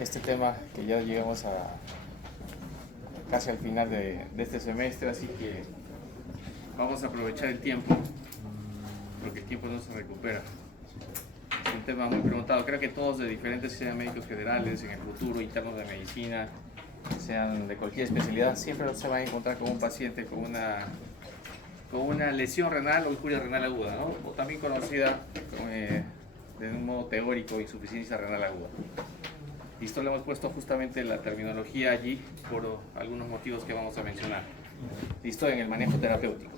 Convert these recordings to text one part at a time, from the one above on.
este tema que ya llegamos a casi al final de este semestre, así que vamos a aprovechar el tiempo, porque el tiempo no se recupera. Es un tema muy preguntado. Creo que todos de diferentes, sean médicos generales, en el futuro, internos de medicina, sean de cualquier especialidad, siempre se van a encontrar con un paciente con una lesión renal o injuria renal aguda, ¿no? O también conocida de un modo teórico, insuficiencia renal aguda. Y esto le hemos puesto justamente la terminología allí por algunos motivos que vamos a mencionar. Listo, en el manejo terapéutico.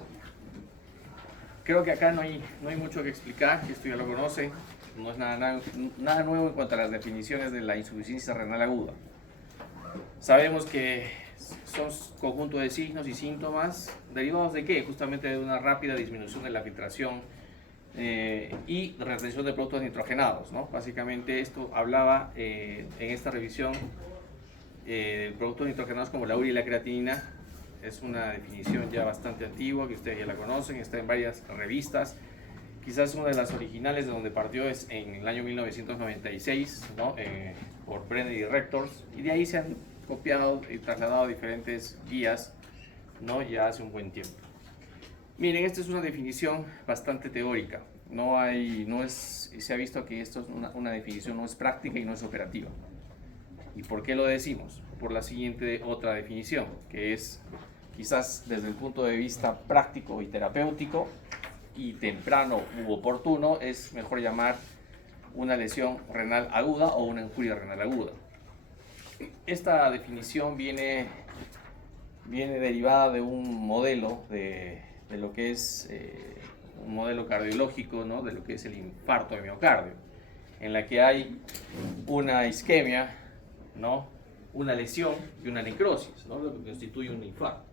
Creo que acá no hay mucho que explicar, esto ya lo conocen, no es nada nuevo en cuanto a las definiciones de la insuficiencia renal aguda. Sabemos que son conjunto de signos y síntomas derivados de qué? Justamente de una rápida disminución de la filtración y retención de productos nitrogenados, ¿no? Básicamente esto hablaba en esta revisión de productos nitrogenados como la urea y la creatinina. Es una definición ya bastante antigua que ustedes ya la conocen, está en varias revistas. Quizás una de las originales de donde partió es en el año 1996, ¿no? Por Brenner y Rectors, y de ahí se han copiado y trasladado diferentes guías, ¿no? Ya hace un buen tiempo. Miren, esta es una definición bastante teórica, se ha visto que esto es una definición, no es práctica y no es operativa. ¿Y por qué lo decimos? Por la siguiente otra definición, que es quizás desde el punto de vista práctico y terapéutico y temprano u oportuno, es mejor llamar una lesión renal aguda o una injuria renal aguda. Esta definición viene derivada de un modelo de lo que es un modelo cardiológico, ¿no? De lo que es el infarto de miocardio, en la que hay una isquemia, ¿no? Una lesión y una necrosis, ¿no? Lo que constituye un infarto.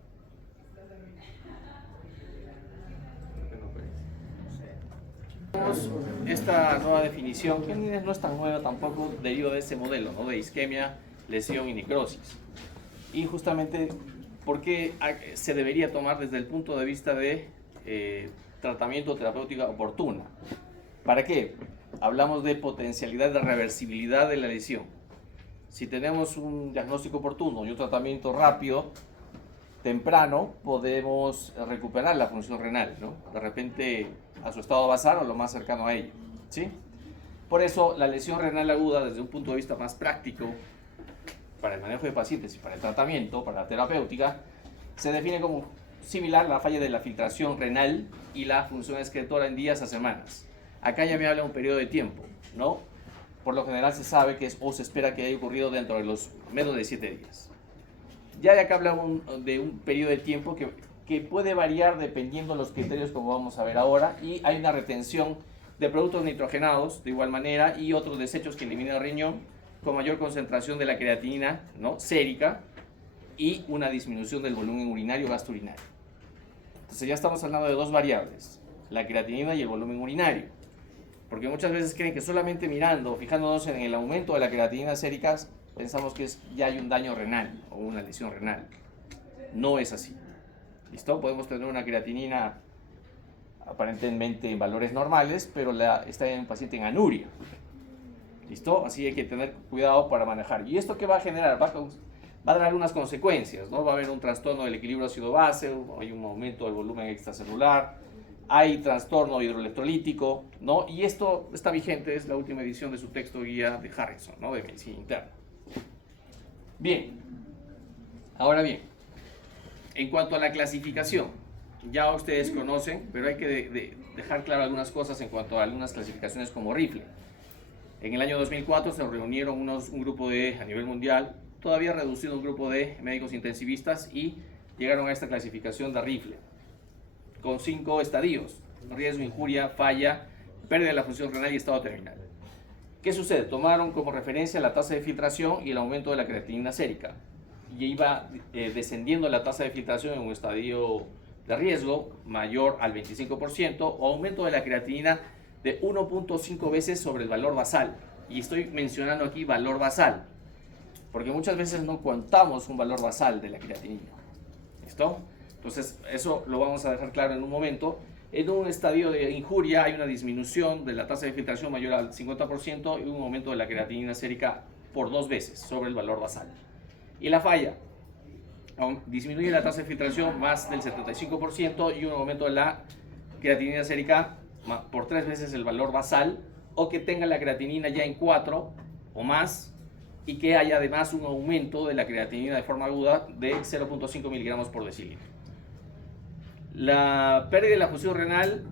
Esta nueva definición, que no es tan nueva tampoco, deriva de ese modelo, ¿no? De isquemia, lesión y necrosis. Y justamente, ¿por qué se debería tomar desde el punto de vista de tratamiento terapéutico oportuno? ¿Para qué? Hablamos de potencialidad de reversibilidad de la lesión. Si tenemos un diagnóstico oportuno y un tratamiento rápido, temprano, podemos recuperar la función renal, ¿no? De repente a su estado basal o lo más cercano a ello, ¿sí? Por eso la lesión renal aguda, desde un punto de vista más práctico para el manejo de pacientes y para el tratamiento, para la terapéutica, se define como similar a la falla de la filtración renal y la función excretora en días a semanas. Acá ya me habla un periodo de tiempo, ¿no? Por lo general se sabe que se espera que haya ocurrido dentro de los menos de 7 días. Ya de acá habla de un periodo de tiempo que puede variar dependiendo de los criterios, como vamos a ver ahora, y hay una retención de productos nitrogenados de igual manera y otros desechos que elimina el riñón con mayor concentración de la creatinina, ¿no? Sérica, y una disminución del volumen urinario gastrourinario. Entonces ya estamos hablando de dos variables, la creatinina y el volumen urinario, porque muchas veces creen que solamente mirando, fijándonos en el aumento de la creatinina sérica, pensamos que ya hay un daño renal o una lesión renal. No es así. ¿Listo? Podemos tener una creatinina aparentemente en valores normales, pero está en un paciente en anuria. ¿Listo? Así hay que tener cuidado para manejar. ¿Y esto qué va a generar? Va a dar algunas consecuencias, ¿no? Va a haber un trastorno del equilibrio ácido-base, hay un aumento del volumen extracelular, hay trastorno hidroelectrolítico, ¿no? Y esto está vigente, es la última edición de su texto guía de Harrison, ¿no? De medicina interna. Bien, ahora bien, en cuanto a la clasificación, ya ustedes conocen, pero hay que dejar claro algunas cosas en cuanto a algunas clasificaciones como Rifle. En el año 2004 se reunieron un grupo a nivel mundial, todavía reducido, un grupo de médicos intensivistas, y llegaron a esta clasificación de Rifle, con 5 estadios: riesgo, injuria, falla, pérdida de la función renal y estado terminal. ¿Qué sucede? Tomaron como referencia la tasa de filtración y el aumento de la creatinina sérica, y iba descendiendo la tasa de filtración en un estadio de riesgo mayor al 25% o aumento de la creatinina de 1.5 veces sobre el valor basal. Y estoy mencionando aquí valor basal, porque muchas veces no contamos un valor basal de la creatinina. ¿Listo? Entonces, eso lo vamos a dejar claro en un momento. En un estadio de injuria hay una disminución de la tasa de filtración mayor al 50% y un aumento de la creatinina sérica por 2 veces sobre el valor basal. Y la falla, disminuye la tasa de filtración más del 75% y un aumento de la creatinina sérica por 3 veces el valor basal, o que tenga la creatinina ya en 4 o más, y que haya además un aumento de la creatinina de forma aguda de 0.5 miligramos por decilitro. La pérdida de la función renal,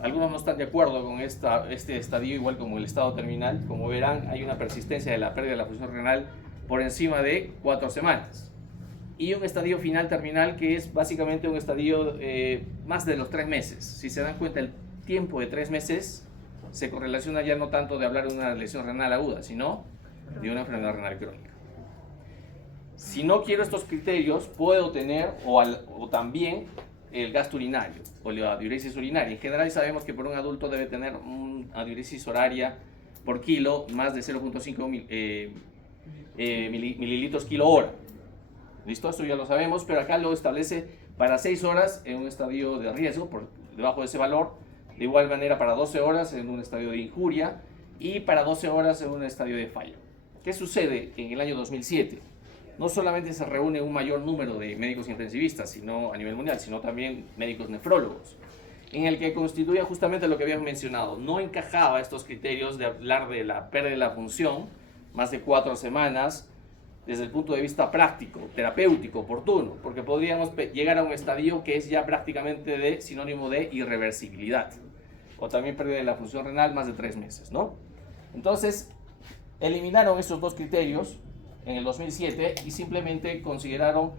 algunos no están de acuerdo con este estadio, igual como el estado terminal. Como verán, hay una persistencia de la pérdida de la función renal por encima de 4 semanas. Y un estadio final terminal que es básicamente un estadio más de los 3 meses. Si se dan cuenta, el tiempo de 3 meses se correlaciona ya no tanto de hablar de una lesión renal aguda, sino de una enfermedad renal crónica. Si no quiero estos criterios, puedo tener o también el gasto urinario o la diuresis urinaria. En general sabemos que por un adulto debe tener una diuresis horaria por kilo más de 0.5 mililitros kilo hora. ¿Listo? Esto ya lo sabemos, pero acá lo establece para 6 horas en un estadio de riesgo, por debajo de ese valor. De igual manera para 12 horas en un estadio de injuria y para 12 horas en un estadio de fallo. ¿Qué sucede en el año 2007? No solamente se reúne un mayor número de médicos intensivistas sino a nivel mundial, sino también médicos nefrólogos, en el que constituía justamente lo que habíamos mencionado. No encajaba estos criterios de hablar de la pérdida de la función más de 4 semanas desde el punto de vista práctico, terapéutico, oportuno, porque podríamos llegar a un estadio que es ya prácticamente sinónimo de irreversibilidad, o también pérdida de la función renal más de 3 meses, ¿no? Entonces, eliminaron esos 2 criterios en el 2007 y simplemente consideraron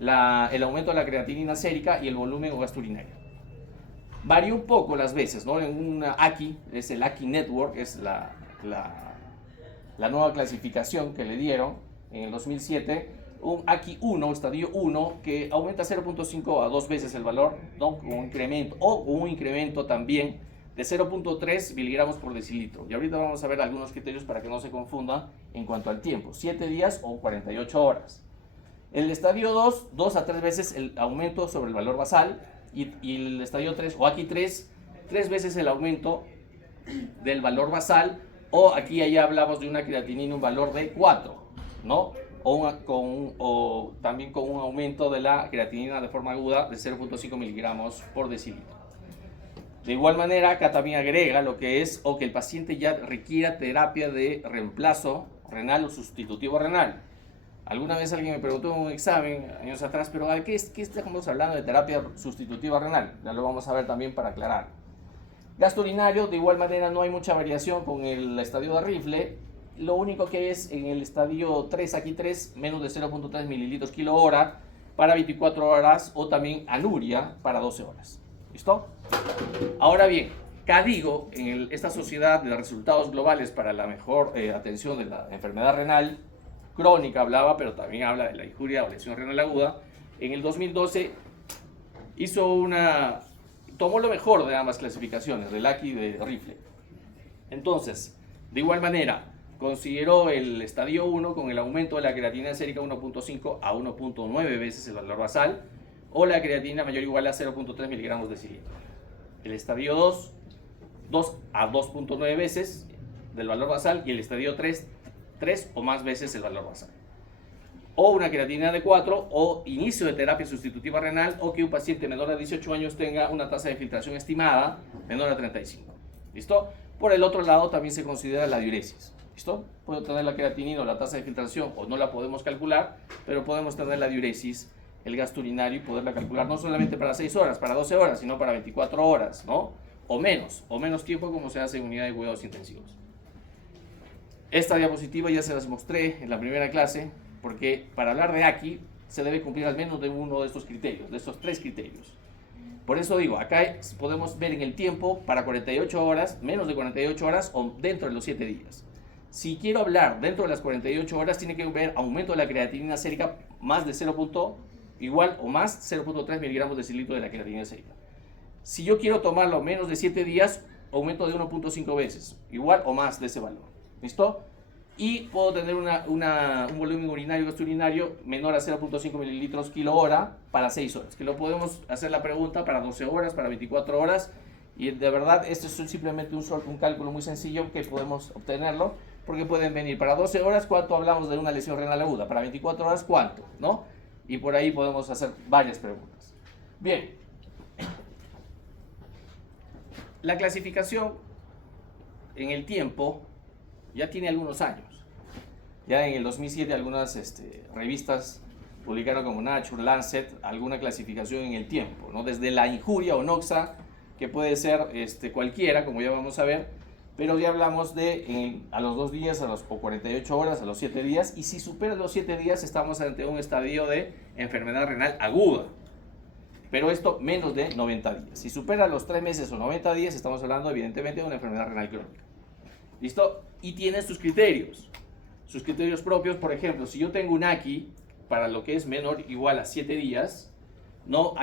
el aumento de la creatinina sérica y el volumen o gasto urinario. Varió un poco las veces, ¿no? En una ACI, es el ACI Network, es la nueva clasificación que le dieron en el 2007, un ACI 1, estadio 1, que aumenta 0.5 a 2 veces el valor, ¿no? Con un incremento, o un incremento también de 0.3 miligramos por decilitro. Y ahorita vamos a ver algunos criterios para que no se confunda en cuanto al tiempo, 7 días o 48 horas. El estadio 2, 2 a 3 veces el aumento sobre el valor basal, y el estadio 3 o ACI 3, 3 veces el aumento del valor basal, o aquí ya hablamos de una creatinina, un valor de 4, ¿no? O también con un aumento de la creatinina de forma aguda de 0.5 miligramos por decilitro. De igual manera, acá también agrega lo que es o que el paciente ya requiera terapia de reemplazo renal o sustitutivo renal. Alguna vez alguien me preguntó en un examen, años atrás, pero ¿qué estamos hablando de terapia sustitutiva renal? Ya lo vamos a ver también para aclarar. Gasto urinario, de igual manera no hay mucha variación con el estadio de rifle. Lo único que es en el estadio 3, aquí 3, menos de 0.3 mililitros kilo hora para 24 horas, o también anuria para 12 horas. ¿Listo? Ahora bien, CADIGO, en esta sociedad de resultados globales para la mejor atención de la enfermedad renal crónica hablaba, pero también habla de la injuria o lesión renal aguda, en el 2012 tomó lo mejor de ambas clasificaciones, del ACI y de rifle. Entonces, de igual manera, consideró el estadio 1 con el aumento de la creatinina sérica 1.5 a 1.9 veces el valor basal, o la creatinina mayor o igual a 0.3 miligramos de decilitro. El estadio 2, 2 a 2.9 veces del valor basal, y el estadio 3, 3 o más veces el valor basal. O una creatinina de 4, o inicio de terapia sustitutiva renal, o que un paciente menor de 18 años tenga una tasa de filtración estimada menor a 35. ¿Listo? Por el otro lado también se considera la diuresis. ¿Listo? Puedo tener la creatinina o la tasa de filtración, o no la podemos calcular, pero podemos tener la diuresis, el gasto urinario, y poderla calcular no solamente para 6 horas, para 12 horas, sino para 24 horas, ¿no? O menos tiempo, como se hace en unidad de cuidados intensivos. Esta diapositiva ya se las mostré en la primera clase, porque para hablar de ACI se debe cumplir al menos de uno de estos criterios, de estos 3 criterios. Por eso digo, acá podemos ver en el tiempo para 48 horas, menos de 48 horas, o dentro de los 7 días. Si quiero hablar dentro de las 48 horas, tiene que haber aumento de la creatinina sérica más de 0. Igual o más 0.3 miligramos de decilitro de la creatinina sérica. Si yo quiero tomarlo menos de 7 días, aumento de 1.5 veces, igual o más de ese valor. ¿Listo? Y puedo tener un volumen urinario, gasto urinario menor a 0.5 mililitros kilo hora para 6 horas. Que lo podemos hacer la pregunta para 12 horas, para 24 horas. Y de verdad, esto es simplemente un cálculo muy sencillo que podemos obtenerlo. porque pueden venir para 12 horas, ¿cuánto hablamos de una lesión renal aguda? Para 24 horas, ¿cuánto? ¿No? Y por ahí podemos hacer varias preguntas. Bien. La clasificación en el tiempo ya tiene algunos años. Ya en el 2007 algunas revistas publicaron como Nature, Lancet, alguna clasificación en el tiempo, ¿no? Desde la injuria o noxa, que puede ser cualquiera, como ya vamos a ver, pero ya hablamos de a los 2 días, o 48 horas, a los 7 días, y si supera los 7 días estamos ante un estadio de enfermedad renal aguda, pero esto menos de 90 días. Si supera los 3 meses o 90 días, estamos hablando evidentemente de una enfermedad renal crónica. ¿Listo? Y tiene sus criterios propios. Por ejemplo, si yo tengo un AQI para lo que es menor o igual a 7 días, ¿no?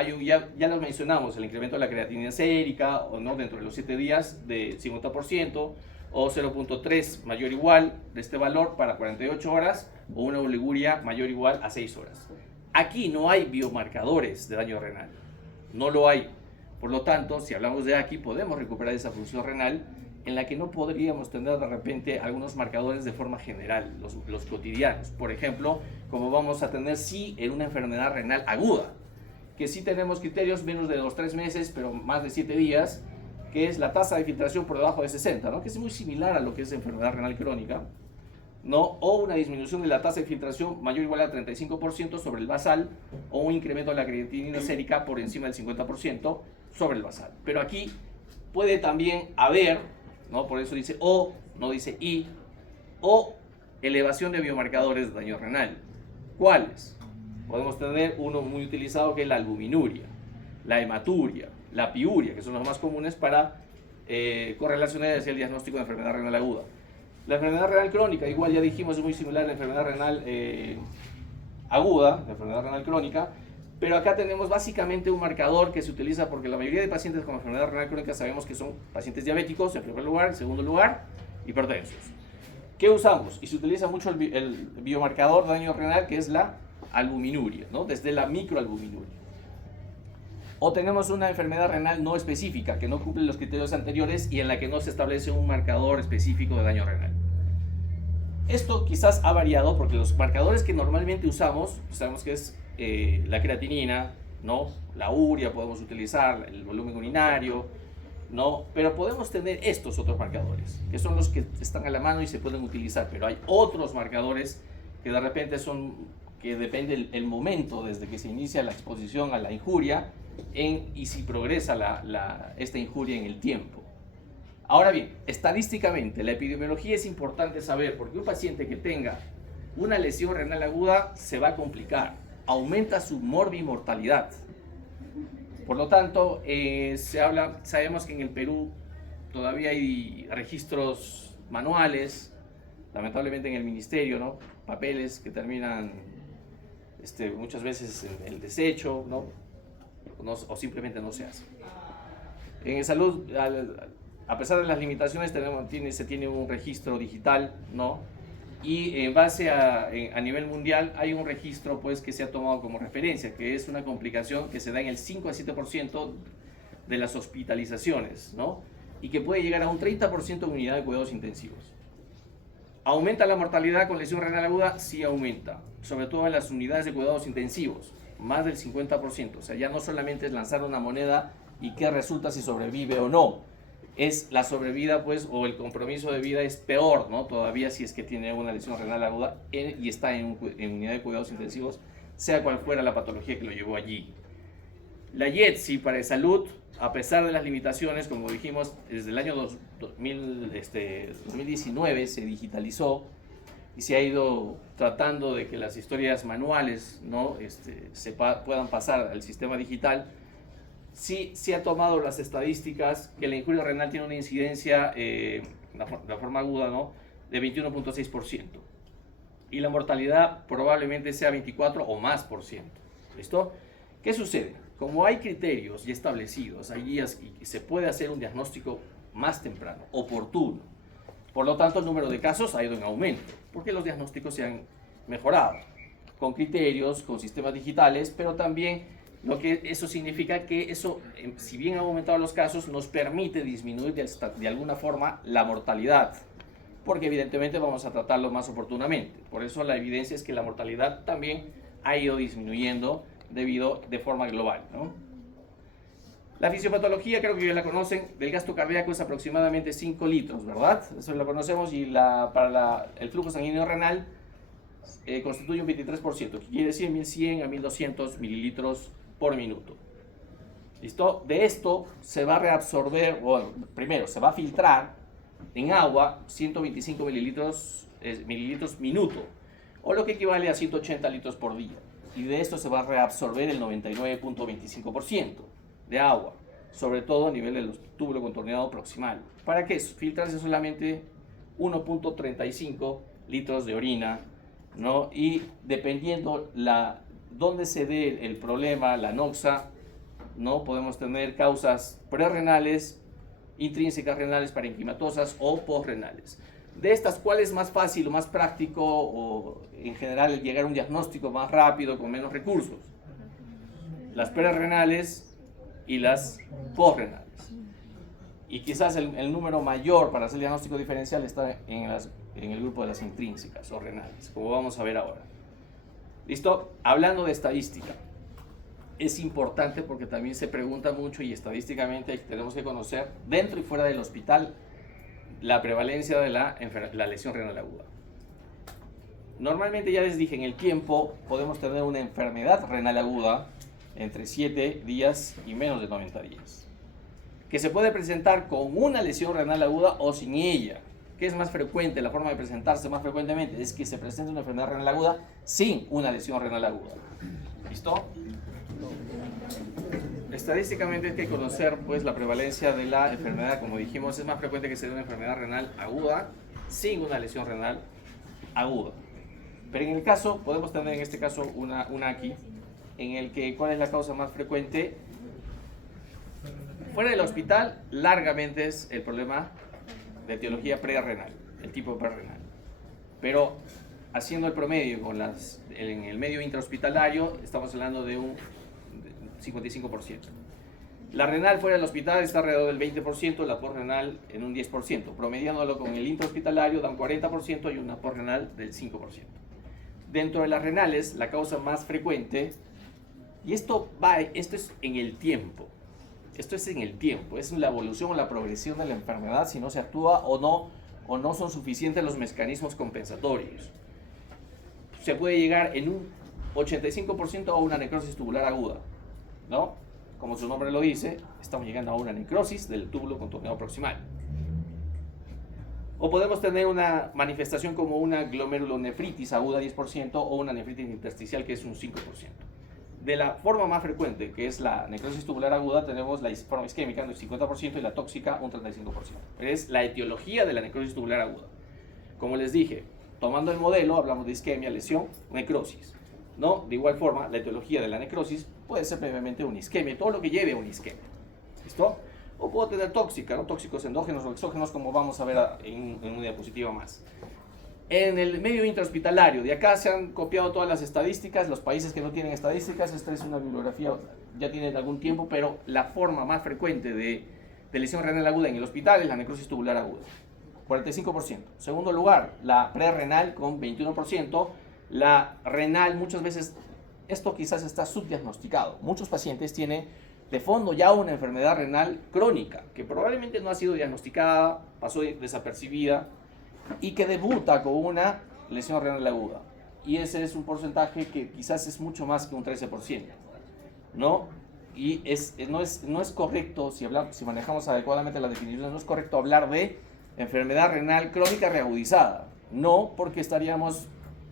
Ya lo mencionamos, el incremento de la creatinina sérica, o no, dentro de los 7 días de 50%, o 0.3 mayor o igual de este valor para 48 horas, o una oliguria mayor o igual a 6 horas. Aquí no hay biomarcadores de daño renal, no lo hay. Por lo tanto, si hablamos de AQI, podemos recuperar esa función renal, en la que no podríamos tener de repente algunos marcadores de forma general, los cotidianos. Por ejemplo, como vamos a tener sí en una enfermedad renal aguda, que sí tenemos criterios menos de los 3 meses, pero más de 7 días, que es la tasa de filtración por debajo de 60, ¿no? Que es muy similar a lo que es enfermedad renal crónica, ¿no? O una disminución de la tasa de filtración mayor o igual a 35% sobre el basal, o un incremento de la creatinina sérica por encima del 50% sobre el basal. Pero aquí puede también haber, ¿no? Por eso dice O, no dice I, o elevación de biomarcadores de daño renal. ¿Cuáles? Podemos tener uno muy utilizado, que es la albuminuria, la hematuria, la piuria, que son los más comunes para correlacionar hacia el diagnóstico de enfermedad renal aguda. La enfermedad renal crónica, igual ya dijimos, es muy similar a la enfermedad renal aguda, la enfermedad renal crónica, pero acá tenemos básicamente un marcador que se utiliza porque la mayoría de pacientes con enfermedad renal crónica sabemos que son pacientes diabéticos en primer lugar, en segundo lugar, hipertensos. ¿Qué usamos? Y se utiliza mucho el biomarcador de daño renal, que es la albuminuria, ¿no? Desde la microalbuminuria. O tenemos una enfermedad renal no específica, que no cumple los criterios anteriores y en la que no se establece un marcador específico de daño renal. Esto quizás ha variado porque los marcadores que normalmente usamos, sabemos que es la creatinina, ¿no? La urea podemos utilizar, el volumen urinario, ¿no? Pero podemos tener estos otros marcadores, que son los que están a la mano y se pueden utilizar, pero hay otros marcadores que de repente que depende el momento desde que se inicia la exposición a la injuria y si progresa esta injuria en el tiempo. Ahora bien, estadísticamente, la epidemiología es importante saber, porque un paciente que tenga una lesión renal aguda se va a complicar, aumenta su morbimortalidad. Por lo tanto, sabemos que en el Perú todavía hay registros manuales, lamentablemente en el ministerio, ¿no? Papeles que terminan muchas veces en el desecho, ¿no? O simplemente no se hacen. En salud, a pesar de las limitaciones, se tiene un registro digital, ¿no? Y en base a nivel mundial hay un registro pues, que se ha tomado como referencia, que es una complicación que se da en el 5 a 7% de las hospitalizaciones, ¿no? Y que puede llegar a un 30% en unidad de cuidados intensivos. ¿Aumenta la mortalidad con lesión renal aguda? Sí aumenta, sobre todo en las unidades de cuidados intensivos, más del 50%. O sea, ya no solamente es lanzar una moneda y qué resulta si sobrevive o no, es la sobrevida, pues, o el compromiso de vida es peor, ¿no? Todavía si es que tiene una lesión renal aguda y está en unidad de cuidados intensivos, sea cual fuera la patología que lo llevó allí. La IETSI para salud, a pesar de las limitaciones, como dijimos, desde el año 2019 se digitalizó y se ha ido tratando de que las historias manuales, ¿no? puedan pasar al sistema digital. Sí se ha tomado las estadísticas que la injuria renal tiene una incidencia, de forma aguda, ¿no? De 21.6%. Y la mortalidad probablemente sea 24 o más %. ¿Listo? ¿Qué sucede? Como hay criterios ya establecidos, hay guías y se puede hacer un diagnóstico más temprano, oportuno. Por lo tanto, el número de casos ha ido en aumento, porque los diagnósticos se han mejorado, con criterios, con sistemas digitales, pero también lo que eso significa que eso, si bien han aumentado los casos, nos permite disminuir de alguna forma la mortalidad, porque evidentemente vamos a tratarlo más oportunamente. Por eso la evidencia es que la mortalidad también ha ido disminuyendo de forma global, ¿no? La fisiopatología, creo que ya la conocen, del gasto cardíaco es aproximadamente 5 litros, ¿verdad? Eso lo conocemos, y el flujo sanguíneo renal constituye un 23%, que quiere decir 1100 a 1200 mililitros por minuto. ¿Listo? De esto se va a reabsorber, bueno, primero se va a filtrar en agua 125 mililitros minuto, o lo que equivale a 180 litros por día. Y de esto se va a reabsorber el 99.25% de agua, sobre todo a nivel del túbulo contorneado proximal. ¿Para qué? Filtrarse solamente 1.35 litros de orina, ¿no? Y dependiendo dónde se dé el problema, la noxa, ¿no? Podemos tener causas prerrenales, intrínsecas renales, parenquimatosas o postrenales. De estas, ¿cuál es más fácil o más práctico, o en general llegar a un diagnóstico más rápido con menos recursos? Las prerrenales y las postrenales. Y quizás el número mayor para hacer el diagnóstico diferencial está en el grupo de las intrínsecas o renales, como vamos a ver ahora. ¿Listo? Hablando de estadística, es importante porque también se pregunta mucho, y estadísticamente tenemos que conocer dentro y fuera del hospital la prevalencia de la lesión renal aguda. Normalmente, ya les dije, en el tiempo podemos tener una enfermedad renal aguda entre 7 días y menos de 90 días, que se puede presentar con una lesión renal aguda o sin ella. ¿Qué es más frecuente? La forma de presentarse más frecuentemente es que se presente una enfermedad renal aguda sin una lesión renal aguda. ¿Listo? Estadísticamente hay que conocer, pues, la prevalencia de la enfermedad. Como dijimos, es más frecuente que se dé una enfermedad renal aguda sin una lesión renal aguda. Pero en el caso, podemos tener en este caso una aquí, en el que, ¿cuál es la causa más frecuente? Fuera del hospital, largamente es el problema de etiología prerrenal, el tipo prerrenal. Pero haciendo el promedio en el medio intrahospitalario, estamos hablando de un 55%. La renal fuera del hospital está alrededor del 20%, la postrenal en un 10%. Promediándolo con el intrahospitalario da un 40% y una postrenal del 5%. Dentro de las renales, la causa más frecuente, y esto es en el tiempo. Esto es en el tiempo, es la evolución o la progresión de la enfermedad, si no se actúa o no son suficientes los mecanismos compensatorios. Se puede llegar en un 85% a una necrosis tubular aguda, ¿no? Como su nombre lo dice, estamos llegando a una necrosis del túbulo contorneado proximal. O podemos tener una manifestación como una glomerulonefritis aguda 10% o una nefritis intersticial, que es un 5%. De la forma más frecuente, que es la necrosis tubular aguda, tenemos la forma isquémica, un 50%, y la tóxica, un 35%. Es la etiología de la necrosis tubular aguda. Como les dije, tomando el modelo, hablamos de isquemia, lesión, necrosis, ¿no? De igual forma, la etiología de la necrosis puede ser previamente una isquemia, todo lo que lleve a una isquemia. ¿Listo? O puedo tener tóxica, ¿no? Tóxicos endógenos o exógenos, como vamos a ver en una diapositiva más. En el medio intrahospitalario, de acá se han copiado todas las estadísticas. Los países que no tienen estadísticas, esta es una bibliografía, ya tienen algún tiempo, pero la forma más frecuente de lesión renal aguda en el hospital es la necrosis tubular aguda, 45%. Segundo lugar, la prerrenal con 21%. La renal, muchas veces, esto quizás está subdiagnosticado. Muchos pacientes tienen de fondo ya una enfermedad renal crónica, que probablemente no ha sido diagnosticada, pasó desapercibida, y que debuta con una lesión renal aguda. Y ese es un porcentaje que quizás es mucho más que un 13%, ¿no? Y no es correcto, si manejamos adecuadamente las definiciones, no es correcto hablar de enfermedad renal crónica reagudizada. No, porque estaríamos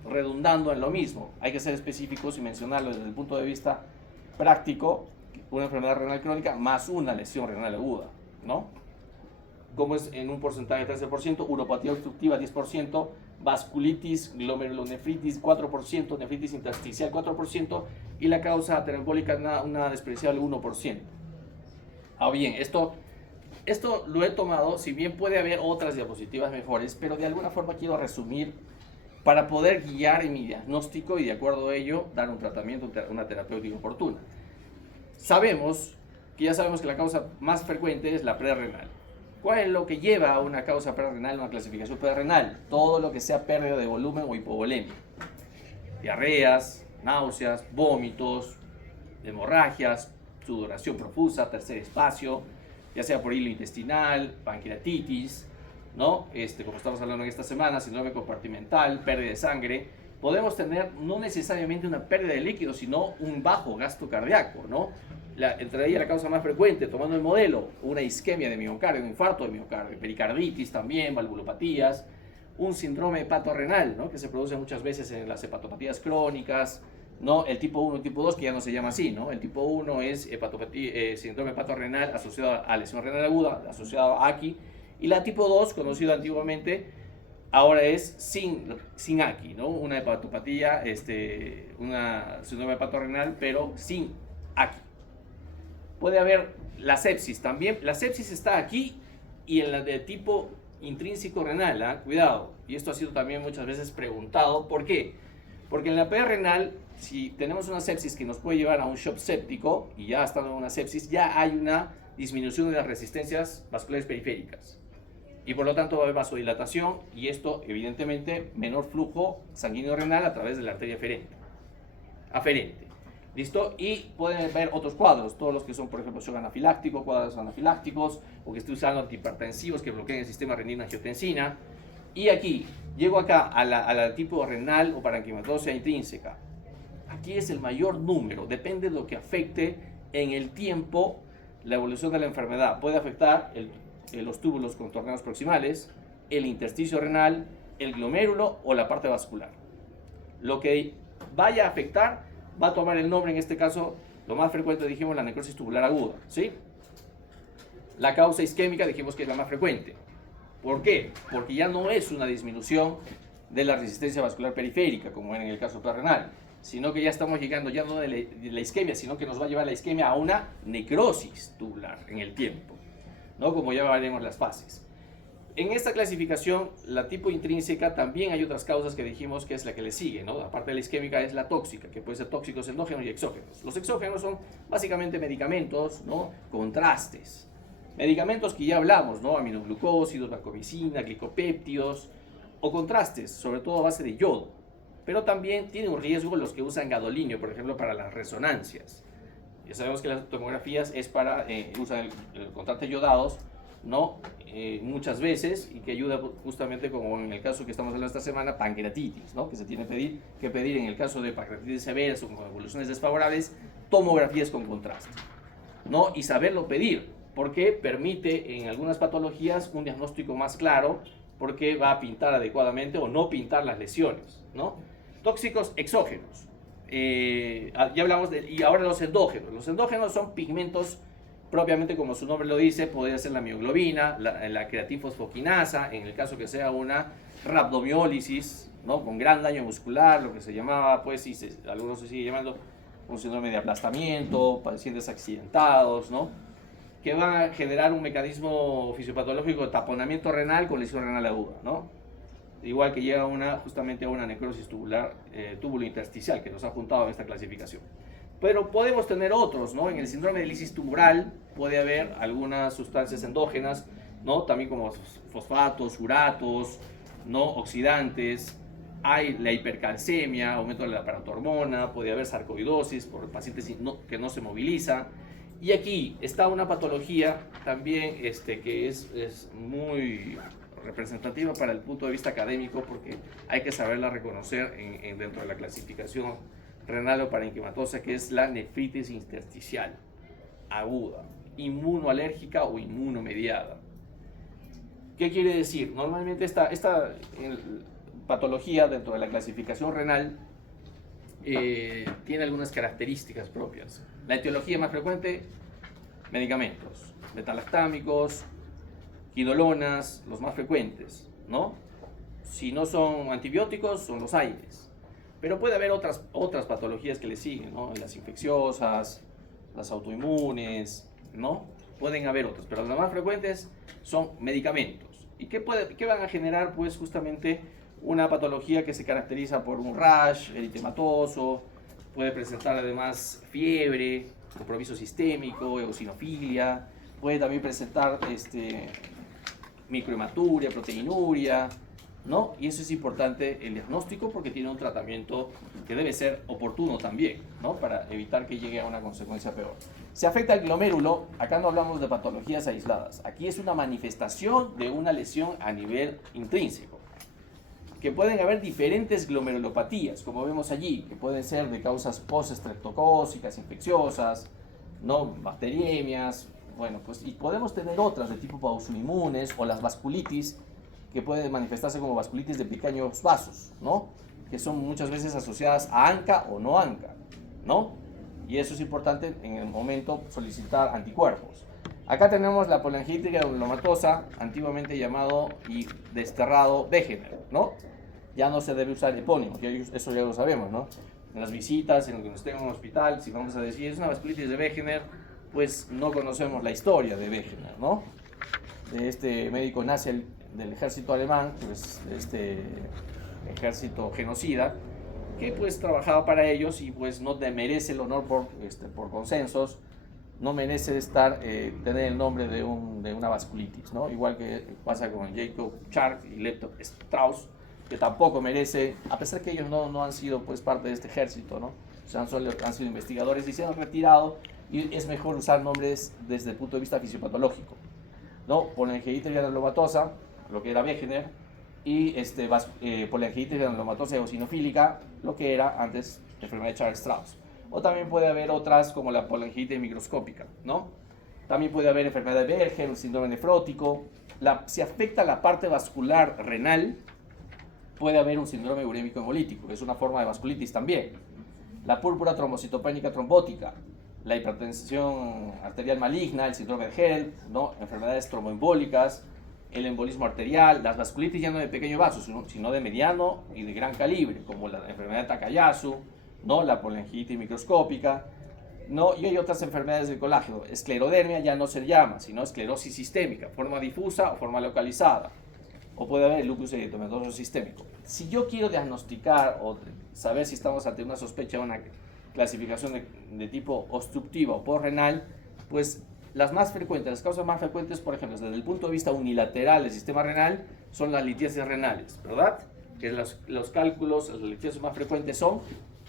redundando en lo mismo. Hay que ser específicos y mencionarlo desde el punto de vista práctico: una enfermedad renal crónica más una lesión renal aguda, ¿no? Como es en un porcentaje de 13%, uropatía obstructiva 10%, vasculitis, glomerulonefritis 4%, nefritis intersticial 4%, y la causa ateroembólica una despreciable 1%. Ah, bien, esto lo he tomado, si bien puede haber otras diapositivas mejores, pero de alguna forma quiero resumir para poder guiar en mi diagnóstico y, de acuerdo a ello, dar un tratamiento, una terapéutica oportuna. Ya sabemos que la causa más frecuente es la prerrenal. ¿Cuál es lo que lleva a una causa perrenal, una clasificación perrenal? Todo lo que sea pérdida de volumen o hipovolemia. Diarreas, náuseas, vómitos, hemorragias, sudoración profusa, tercer espacio, ya sea por hilo intestinal, pancreatitis, ¿no? Como estamos hablando en esta semana, síndrome compartimental, pérdida de sangre. Podemos tener no necesariamente una pérdida de líquido, sino un bajo gasto cardíaco, ¿no? Entre ellas la causa más frecuente, tomando el modelo, una isquemia de miocardio, un infarto de miocardio, pericarditis también, valvulopatías, un síndrome hepatorrenal, ¿no? Que se produce muchas veces en las hepatopatías crónicas, ¿no? El tipo 1 y tipo 2, que ya no se llama así, ¿no? El tipo 1 es síndrome hepatorrenal asociado a lesión renal aguda, asociado a AQI, y la tipo 2, conocido antiguamente, ahora es sin AQI, ¿no? Una hepatopatía, una síndrome hepatorrenal, pero sin AQI. Puede haber la sepsis también. La sepsis está aquí y en la de tipo intrínseco renal, ¿eh? Cuidado. Y esto ha sido también muchas veces preguntado. ¿Por qué? Porque en la P renal, si tenemos una sepsis que nos puede llevar a un shock séptico, y ya estando en una sepsis, ya hay una disminución de las resistencias vasculares periféricas. Y por lo tanto va a haber vasodilatación y esto, evidentemente, menor flujo sanguíneo renal a través de la arteria aferente. ¿Listo? Y pueden haber otros cuadros, todos los que son, por ejemplo, shock anafiláctico, cuadros anafilácticos, o que esté usando antihipertensivos que bloqueen el sistema renina-angiotensina. Y aquí, llego acá a la tipo renal o parenquimatosa intrínseca. Aquí es el mayor número, depende de lo que afecte en el tiempo la evolución de la enfermedad. Puede afectar los túbulos contorneados proximales, el intersticio renal, el glomérulo o la parte vascular. Lo que vaya a afectar va a tomar el nombre, en este caso, lo más frecuente dijimos la necrosis tubular aguda, ¿sí? La causa isquémica dijimos que es la más frecuente. ¿Por qué? Porque ya no es una disminución de la resistencia vascular periférica, como en el caso renal, sino que ya estamos llegando ya no de la isquemia, sino que nos va a llevar la isquemia a una necrosis tubular en el tiempo, ¿no? Como ya veremos las fases. En esta clasificación, la tipo intrínseca, también hay otras causas que dijimos que es la que le sigue, ¿no? Aparte de la isquémica es la tóxica, que puede ser tóxicos endógenos y exógenos. Los exógenos son básicamente medicamentos, ¿no? Contrastes. Medicamentos que ya hablamos, ¿no? Aminoglucósidos, vancomicina, glicopéptidos, o contrastes, sobre todo a base de yodo. Pero también tiene un riesgo los que usan gadolinio, por ejemplo, para las resonancias. Ya sabemos que las tomografías es para, usan el contraste yodados, ¿no? Muchas veces, y que ayuda justamente, como en el caso que estamos hablando esta semana, pancreatitis, ¿no? Que se tiene que pedir en el caso de pancreatitis severas o con evoluciones desfavorables, tomografías con contraste, ¿no? Y saberlo pedir, porque permite en algunas patologías un diagnóstico más claro, porque va a pintar adecuadamente o no pintar las lesiones, ¿no? Tóxicos exógenos. Ya hablamos y ahora los endógenos. Los endógenos son pigmentos propiamente como su nombre lo dice, podría ser la mioglobina, la creatinfosfoquinasa, en el caso que sea una rhabdomiólisis, ¿no? Con gran daño muscular, lo que se llamaba, pues sí, algunos se sigue llamando un síndrome de aplastamiento, pacientes accidentados, ¿no? Que van a generar un mecanismo fisiopatológico de taponamiento renal con lesión renal aguda, ¿no? Igual que llega justamente a una necrosis tubular, túbulo intersticial, que nos ha juntado en esta clasificación. Pero podemos tener otros, ¿no? En el síndrome de lisis tumoral puede haber algunas sustancias endógenas, ¿no? También como fosfatos, uratos, ¿no? Oxidantes. Hay la hipercalcemia, aumento de la paratormona, puede haber sarcoidosis por pacientes que no se movilizan. Y aquí está una patología también que es muy representativa para el punto de vista académico, porque hay que saberla reconocer dentro de la clasificación renal o parenquimatosa, que es la nefritis intersticial aguda, inmunoalérgica o inmunomediada. ¿Qué quiere decir? Normalmente esta patología dentro de la clasificación renal tiene algunas características propias. La etiología más frecuente, medicamentos, betalactámicos, quinolonas, los más frecuentes, ¿no? Si no son antibióticos, son los aires. Pero puede haber otras patologías que le siguen, ¿no? Las infecciosas, las autoinmunes, ¿no? Pueden haber otras, pero las más frecuentes son medicamentos. ¿Y qué van a generar? Pues justamente una patología que se caracteriza por un rash eritematoso, puede presentar además fiebre, compromiso sistémico, eosinofilia, puede también presentar microhematuria, proteinuria, ¿no? Y eso es importante el diagnóstico porque tiene un tratamiento que debe ser oportuno también, ¿no? Para evitar que llegue a una consecuencia peor. Se afecta el glomérulo, acá no hablamos de patologías aisladas, aquí es una manifestación de una lesión a nivel intrínseco, que pueden haber diferentes glomerulopatías, como vemos allí, que pueden ser de causas post-estreptocócicas, infecciosas, ¿no? Bacteriemias, bueno, pues, y podemos tener otras de tipo autoinmunes o las vasculitis, que pueden manifestarse como vasculitis de pequeños vasos, ¿no? Que son muchas veces asociadas a ANCA o no ANCA, ¿no? Y eso es importante en el momento solicitar anticuerpos. Acá tenemos la polangitis granulomatosa, antiguamente llamado y desterrado Wegener, ¿no? Ya no se debe usar epónimo, eso ya lo sabemos, ¿no? En las visitas, en que estén en un hospital, si vamos a decir es una vasculitis de Wegener, pues no conocemos la historia de Wegener, ¿no? De este médico nazi del ejército alemán, pues este ejército genocida, que pues trabajaba para ellos y pues no merece el honor por consensos, no merece tener el nombre de una vasculitis, ¿no? Igual que pasa con Jacob Chark y Lev Strauss, que tampoco merece, a pesar que ellos no han sido pues parte de este ejército, ¿no? O sea, han sido investigadores y se han retirado, y es mejor usar nombres desde el punto de vista fisiopatológico, ¿no? Polangitis granulomatosa, lo que era Wegener, y polangitis granulomatosa eosinofílica, lo que era antes la enfermedad de Charles-Strauss. O también puede haber otras como la polangitis microscópica, ¿no? También puede haber enfermedad de Berger, un síndrome nefrótico. Si afecta la parte vascular renal, puede haber un síndrome urémico hemolítico, que es una forma de vasculitis también. La púrpura trombocitopénica trombótica, la hipertensión arterial maligna, el síndrome de Hell, ¿no? Enfermedades tromboembólicas, el embolismo arterial, las vasculitis ya no de pequeño vaso, sino de mediano y de gran calibre, como la enfermedad de Takayasu, ¿no? La polangitis microscópica, ¿no? Y hay otras enfermedades del colágeno. Esclerodermia ya no se llama, sino esclerosis sistémica, forma difusa o forma localizada. O puede haber lupus eritematoso sistémico. Si yo quiero diagnosticar o saber si estamos ante una sospecha o una clasificación de tipo obstructiva o postrenal, pues las causas más frecuentes, por ejemplo, desde el punto de vista unilateral del sistema renal, son las litiasis renales, ¿verdad? Que los cálculos, las litiasis más frecuentes son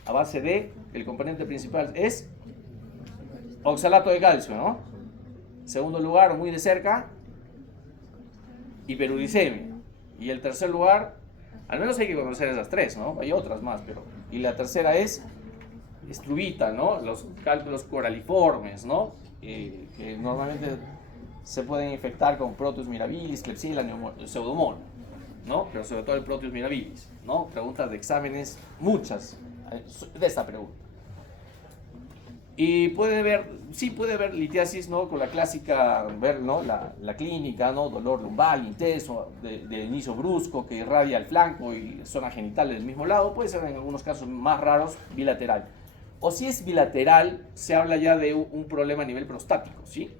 a base de, el componente principal es oxalato de calcio, ¿no? Segundo lugar, muy de cerca, hiperuricemia. Y el tercer lugar, al menos hay que conocer esas tres, ¿no? Hay otras más, pero... Y la tercera es estrubita, ¿no? Los cálculos coraliformes, ¿no? Que normalmente se pueden infectar con Proteus mirabilis, Klebsiella, Pseudomonas, ¿no? Pero sobre todo el Proteus mirabilis, ¿no? Preguntas de exámenes, muchas de esta pregunta. Y puede haber litiasis, ¿no? Con la clásica, ¿no? La clínica, ¿no? Dolor lumbar intenso, de inicio brusco, que irradia el flanco y zona genital del mismo lado. Puede ser en algunos casos más raros bilateral. O si es bilateral, se habla ya de un problema a nivel prostático, ¿sí?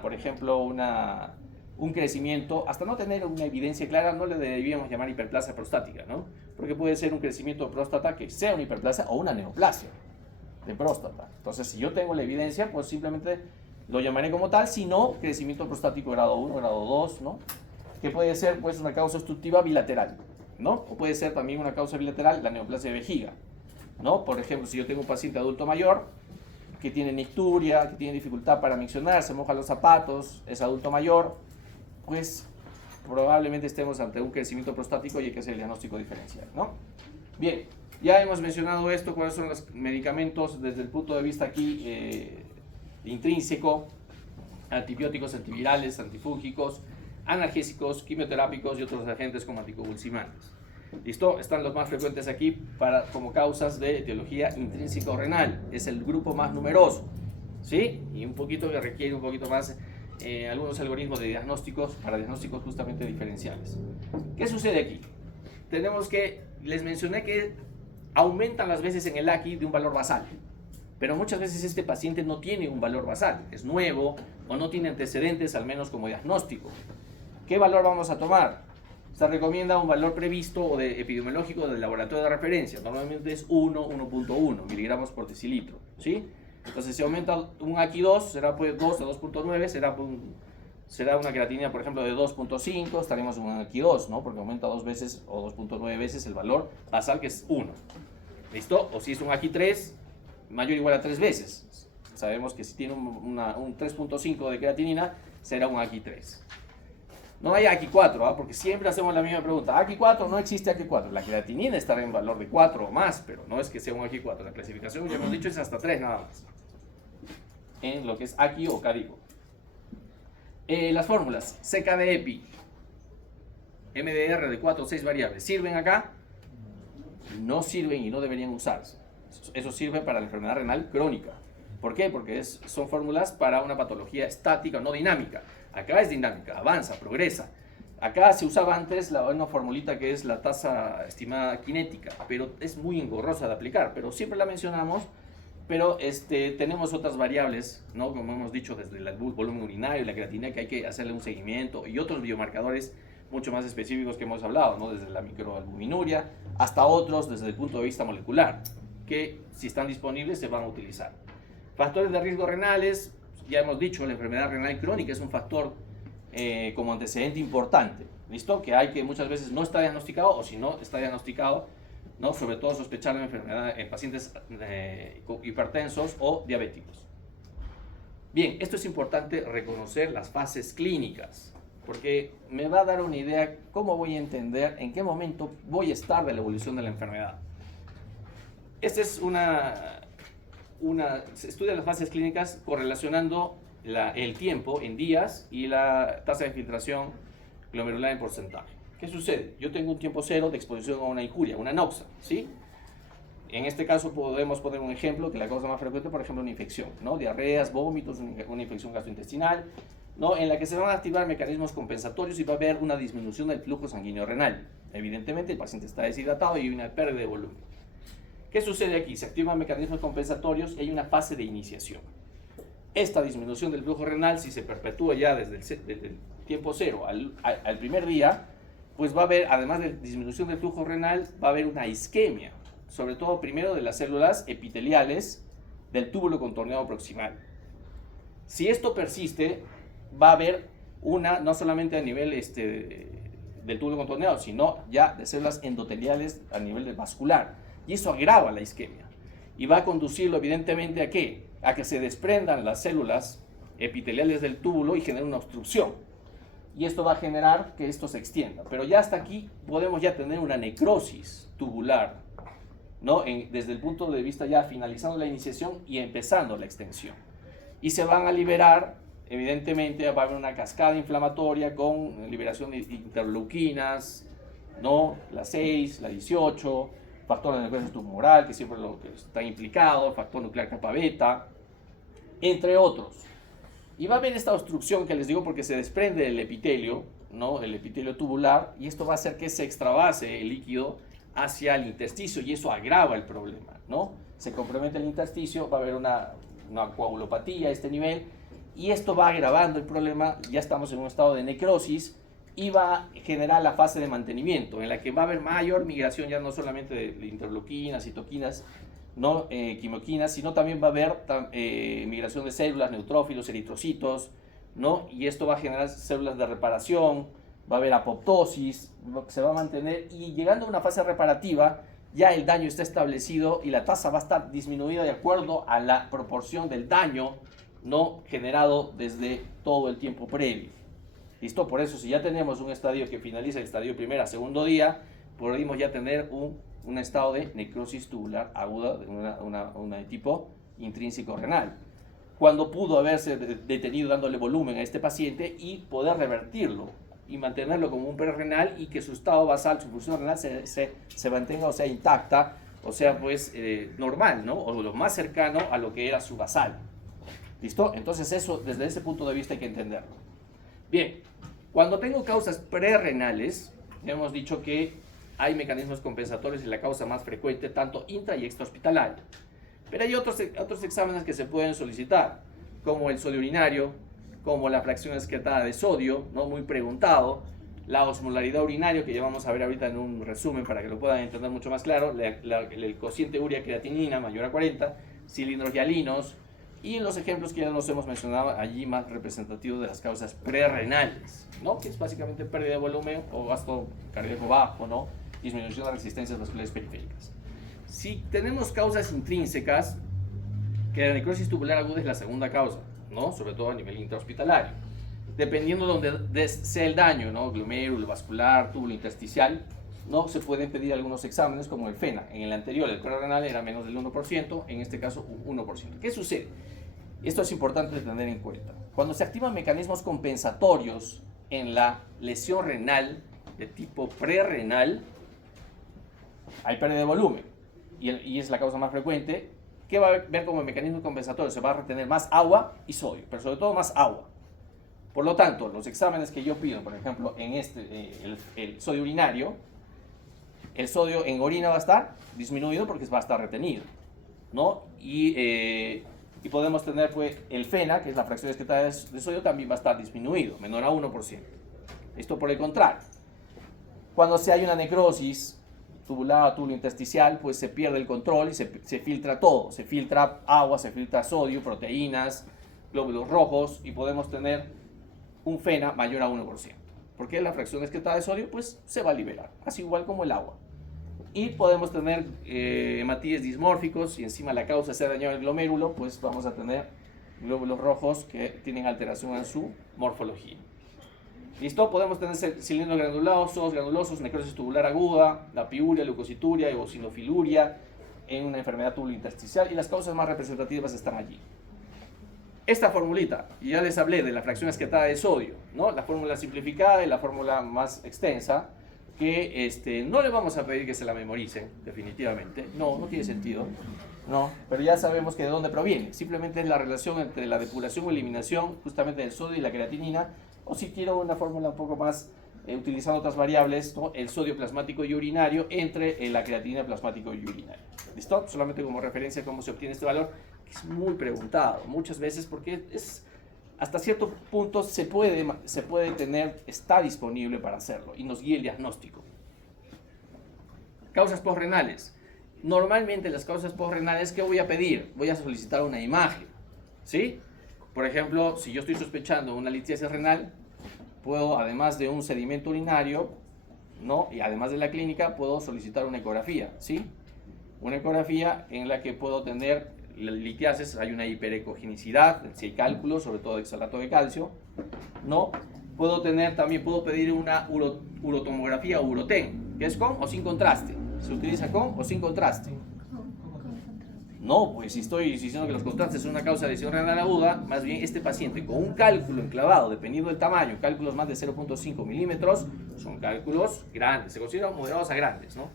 Por ejemplo, un crecimiento, hasta no tener una evidencia clara, no le deberíamos llamar hiperplasia prostática, ¿no? Porque puede ser un crecimiento de próstata que sea una hiperplasia o una neoplasia de próstata. Entonces, si yo tengo la evidencia, pues simplemente lo llamaré como tal, si no, crecimiento prostático grado 1, grado 2, ¿no? Que puede ser, pues, una causa obstructiva bilateral, ¿no? O puede ser también una causa bilateral, la neoplasia de vejiga, ¿no? Por ejemplo, si yo tengo un paciente adulto mayor que tiene nicturia, que tiene dificultad para miccionar, se moja los zapatos, es adulto mayor, pues probablemente estemos ante un crecimiento prostático y hay que hacer el diagnóstico diferencial, ¿no? Bien, ya hemos mencionado esto, cuáles son los medicamentos desde el punto de vista aquí intrínseco: antibióticos, antivirales, antifúngicos, analgésicos, quimioterápicos y otros agentes como anticonvulsivantes. ¿Listo? Están los más frecuentes aquí como causas de etiología intrínseco-renal. Es el grupo más numeroso, ¿sí? Y un poquito que requiere un poquito más algunos algoritmos de diagnósticos para diagnósticos justamente diferenciales. ¿Qué sucede aquí? Les mencioné que aumentan las veces en el AQI de un valor basal, pero muchas veces este paciente no tiene un valor basal, es nuevo o no tiene antecedentes, al menos como diagnóstico. ¿Qué valor vamos a tomar? Se recomienda un valor previsto o epidemiológico del laboratorio de referencia. Normalmente es 1,1 miligramos por decilitro, ¿sí? Entonces, si aumenta un AQI 2, será pues 2 a 2,9, será será una creatinina, por ejemplo, de 2.5, estaremos en un aquí 2, ¿no? Porque aumenta 2 veces o 2.9 veces el valor basal, que es 1. ¿Listo? O si es un aquí 3, mayor o igual a 3 veces. Sabemos que si tiene un 3.5 de creatinina, será un aquí 3. No hay aquí 4, ¿eh? Porque siempre hacemos la misma pregunta. Aquí 4, no existe aquí 4. La creatinina estará en valor de 4 o más, pero no es que sea un aquí 4. La clasificación, ya hemos dicho, es hasta 3 nada más. En lo que es aquí o cadigo. Las fórmulas, CK de EPI, MDR de 4 o 6 variables, ¿sirven acá? No sirven y no deberían usarse. Eso sirve para la enfermedad renal crónica. ¿Por qué? Porque son fórmulas para una patología estática, no dinámica. Acá es dinámica, avanza, progresa. Acá se usaba antes una formulita que es la tasa estimada cinética, pero es muy engorrosa de aplicar, pero siempre la mencionamos. Pero tenemos otras variables, ¿no? Como hemos dicho, desde el volumen urinario, la creatinina, que hay que hacerle un seguimiento, y otros biomarcadores mucho más específicos que hemos hablado, ¿no? Desde la microalbuminuria hasta otros desde el punto de vista molecular, que si están disponibles se van a utilizar. Factores de riesgo renales, ya hemos dicho, la enfermedad renal crónica es un factor como antecedente importante, ¿listo? Que hay que muchas veces no está diagnosticado, o si no está diagnosticado, ¿no? Sobre todo sospechar la enfermedad en pacientes hipertensos o diabéticos. Bien, esto es importante reconocer las fases clínicas, porque me va a dar una idea cómo voy a entender en qué momento voy a estar de la evolución de la enfermedad. Esta es se estudia las fases clínicas correlacionando el tiempo en días y la tasa de filtración glomerular en porcentaje. ¿Qué sucede? Yo tengo un tiempo cero de exposición a una injuria, una noxa, ¿sí? En este caso podemos poner un ejemplo que la causa más frecuente, por ejemplo, una infección, ¿no? Diarreas, vómitos, una infección gastrointestinal, ¿no? En la que se van a activar mecanismos compensatorios y va a haber una disminución del flujo sanguíneo renal. Evidentemente el paciente está deshidratado y hay una pérdida de volumen. ¿Qué sucede aquí? Se activan mecanismos compensatorios y hay una fase de iniciación. Esta disminución del flujo renal, si se perpetúa ya desde el tiempo cero al primer día, pues va a haber, además de disminución del flujo renal, va a haber una isquemia, sobre todo primero de las células epiteliales del túbulo contorneado proximal. Si esto persiste, va a haber no solamente a nivel del túbulo contorneado, sino ya de células endoteliales a nivel vascular, y eso agrava la isquemia, y va a conducirlo evidentemente ¿a qué? A que se desprendan las células epiteliales del túbulo y genere una obstrucción. Y esto va a generar que esto se extienda. Pero ya hasta aquí podemos ya tener una necrosis tubular, ¿no? Desde el punto de vista ya finalizando la iniciación y empezando la extensión. Y se van a liberar, evidentemente va a haber una cascada inflamatoria con liberación de interleuquinas, ¿no? La 6, la 18, factor de necrosis tumoral, que siempre lo que está implicado, factor nuclear kappa beta, entre otros. Y va a haber esta obstrucción que les digo porque se desprende del epitelio, ¿no? El epitelio tubular, y esto va a hacer que se extravase el líquido hacia el intersticio y eso agrava el problema, ¿no? Se compromete el intersticio, va a haber una coagulopatía a este nivel y esto va agravando el problema, ya estamos en un estado de necrosis y va a generar la fase de mantenimiento en la que va a haber mayor migración ya no solamente de interleuquinas, citoquinas, no quimioquinas, sino también va a haber migración de células, neutrófilos, eritrocitos, ¿no? Y esto va a generar células de reparación, va a haber apoptosis, se va a mantener y llegando a una fase reparativa ya el daño está establecido y la tasa va a estar disminuida de acuerdo a la proporción del daño no generado desde todo el tiempo previo. ¿Listo? Por eso si ya tenemos un estadio que finaliza el estadio primera, segundo día, podemos ya tener un estado de necrosis tubular aguda, una de tipo intrínseco renal, cuando pudo haberse detenido dándole volumen a este paciente y poder revertirlo y mantenerlo como un prerrenal y que su estado basal, su función renal se mantenga, o sea, intacta, o sea, pues normal, ¿no? O lo más cercano a lo que era su basal. ¿Listo? Entonces eso, desde ese punto de vista hay que entenderlo. Bien, cuando tengo causas prerrenales, hemos dicho que hay mecanismos compensatorios y la causa más frecuente, tanto intra y extrahospitalaria. Pero hay otros exámenes que se pueden solicitar, como el sodio urinario, como la fracción excretada de sodio, ¿no? Muy preguntado, la osmolaridad urinaria, que ya vamos a ver ahorita en un resumen para que lo puedan entender mucho más claro, el cociente urea-creatinina mayor a 40, cilindros hialinos Y en los ejemplos que ya nos hemos mencionado allí, más representativos de las causas prerrenales, ¿no? Que es básicamente pérdida de volumen o gasto cardíaco bajo, ¿no? Disminución de resistencias vasculares periféricas. Si tenemos causas intrínsecas, que la necrosis tubular aguda es la segunda causa, ¿no? Sobre todo a nivel intrahospitalario. Dependiendo de donde sea el daño, ¿no? Glomérulo, vascular, túbulo intersticial, no se pueden pedir algunos exámenes como el FENA. En el anterior, el prerrenal era menos del 1%, en este caso un 1%. ¿Qué sucede? Esto es importante tener en cuenta. Cuando se activan mecanismos compensatorios en la lesión renal de tipo prerrenal, hay pérdida de volumen y es la causa más frecuente. ¿Qué va a ver como mecanismo compensatorio? Se va a retener más agua y sodio, pero sobre todo más agua. Por lo tanto, los exámenes que yo pido, por ejemplo, en el sodio urinario, el sodio en orina va a estar disminuido porque va a estar retenido, ¿no? Y podemos tener pues, el FENA, que es la fracción excretada de sodio, también va a estar disminuido, menor a 1%. Esto por el contrario. Cuando se hay una necrosis tubular, túbulo intersticial, pues se pierde el control y se filtra todo. Se filtra agua, se filtra sodio, proteínas, glóbulos rojos y podemos tener un FENA mayor a 1%. Porque la fracción excretada de sodio pues se va a liberar, así igual como el agua. Y podemos tener hematíes dismórficos y encima la causa sea dañado el glomérulo, pues vamos a tener glóbulos rojos que tienen alteración en su morfología. ¿Listo? Podemos tener cilindros granulosos, necrosis tubular aguda, la piuria, leucocituria, eosinofiluria en una enfermedad tubulo-intersticial y las causas más representativas están allí. Esta formulita, ya les hablé de la fracción excretada de sodio, ¿no? La fórmula simplificada y la fórmula más extensa, que no le vamos a pedir que se la memoricen, definitivamente, no tiene sentido, no, pero ya sabemos que de dónde proviene, simplemente es la relación entre la depuración o eliminación justamente del sodio y la creatinina, o si quiero una fórmula un poco más utilizando otras variables, ¿no? El sodio plasmático y urinario entre la creatinina plasmático y urinario. ¿Listo? Solamente como referencia a cómo se obtiene este valor, que es muy preguntado muchas veces porque hasta cierto punto se puede tener, está disponible para hacerlo y nos guía el diagnóstico. Causas postrenales. Normalmente las causas postrenales, ¿qué voy a pedir? Voy a solicitar una imagen, ¿sí? Por ejemplo, si yo estoy sospechando una litiasis renal, puedo, además de un sedimento urinario, ¿no? Y además de la clínica, puedo solicitar una ecografía, ¿sí? Una ecografía en la que puedo tener la litiasis, hay una hiperecogenicidad, si hay cálculos, sobre todo de oxalato de calcio, ¿no? Puedo pedir una urotomografía o uroten, que es con o sin contraste. ¿Se utiliza con o sin contraste? No, pues si estoy diciendo que los contrastes son una causa de lesión renal aguda, más bien este paciente con un cálculo enclavado, dependiendo del tamaño, cálculos más de 0.5 milímetros, son cálculos grandes, se consideran moderados a grandes, ¿no?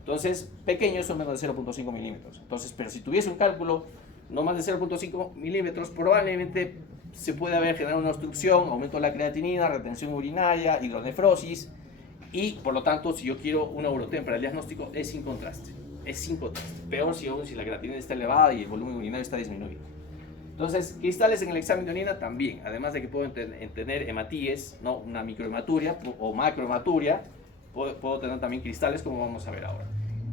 Entonces, pequeños son menos de 0.5 milímetros. Entonces, pero si tuviese un cálculo no más de 0.5 milímetros, probablemente se puede haber generado una obstrucción, aumento de la creatinina, retención urinaria, hidronefrosis, y por lo tanto, si yo quiero una uroten para el diagnóstico, es sin contraste. Es sin contraste. Peor si aún si la creatinina está elevada y el volumen urinario está disminuido. Entonces, cristales en el examen de orina también, además de que puedo tener hematíes, ¿no? Una microhematuria o macrohematuria, puedo tener también cristales, como vamos a ver ahora.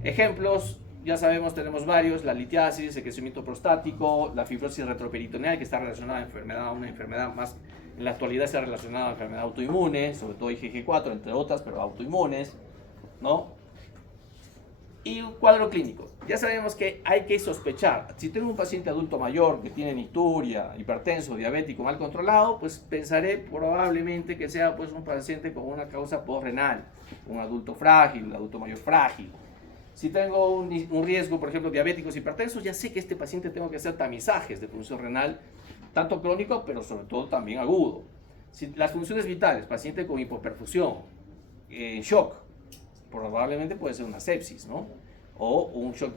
Ejemplos, ya sabemos, tenemos varios: la litiasis, el crecimiento prostático, la fibrosis retroperitoneal, que está relacionada a una enfermedad más, en la actualidad está relacionada a una enfermedad autoinmune, sobre todo IgG4, entre otras, pero autoinmunes, ¿no? Y un cuadro clínico. Ya sabemos que hay que sospechar. Si tengo un paciente adulto mayor que tiene nicturia, hipertenso, diabético, mal controlado, pues pensaré probablemente que sea pues un paciente con una causa postrenal, un adulto frágil, un adulto mayor frágil. Si tengo un riesgo, por ejemplo, diabéticos, hipertensos, ya sé que este paciente tengo que hacer tamizajes de función renal, tanto crónico, pero sobre todo también agudo. Si las funciones vitales, paciente con hipoperfusión, en shock, probablemente puede ser una sepsis, ¿no? O un shock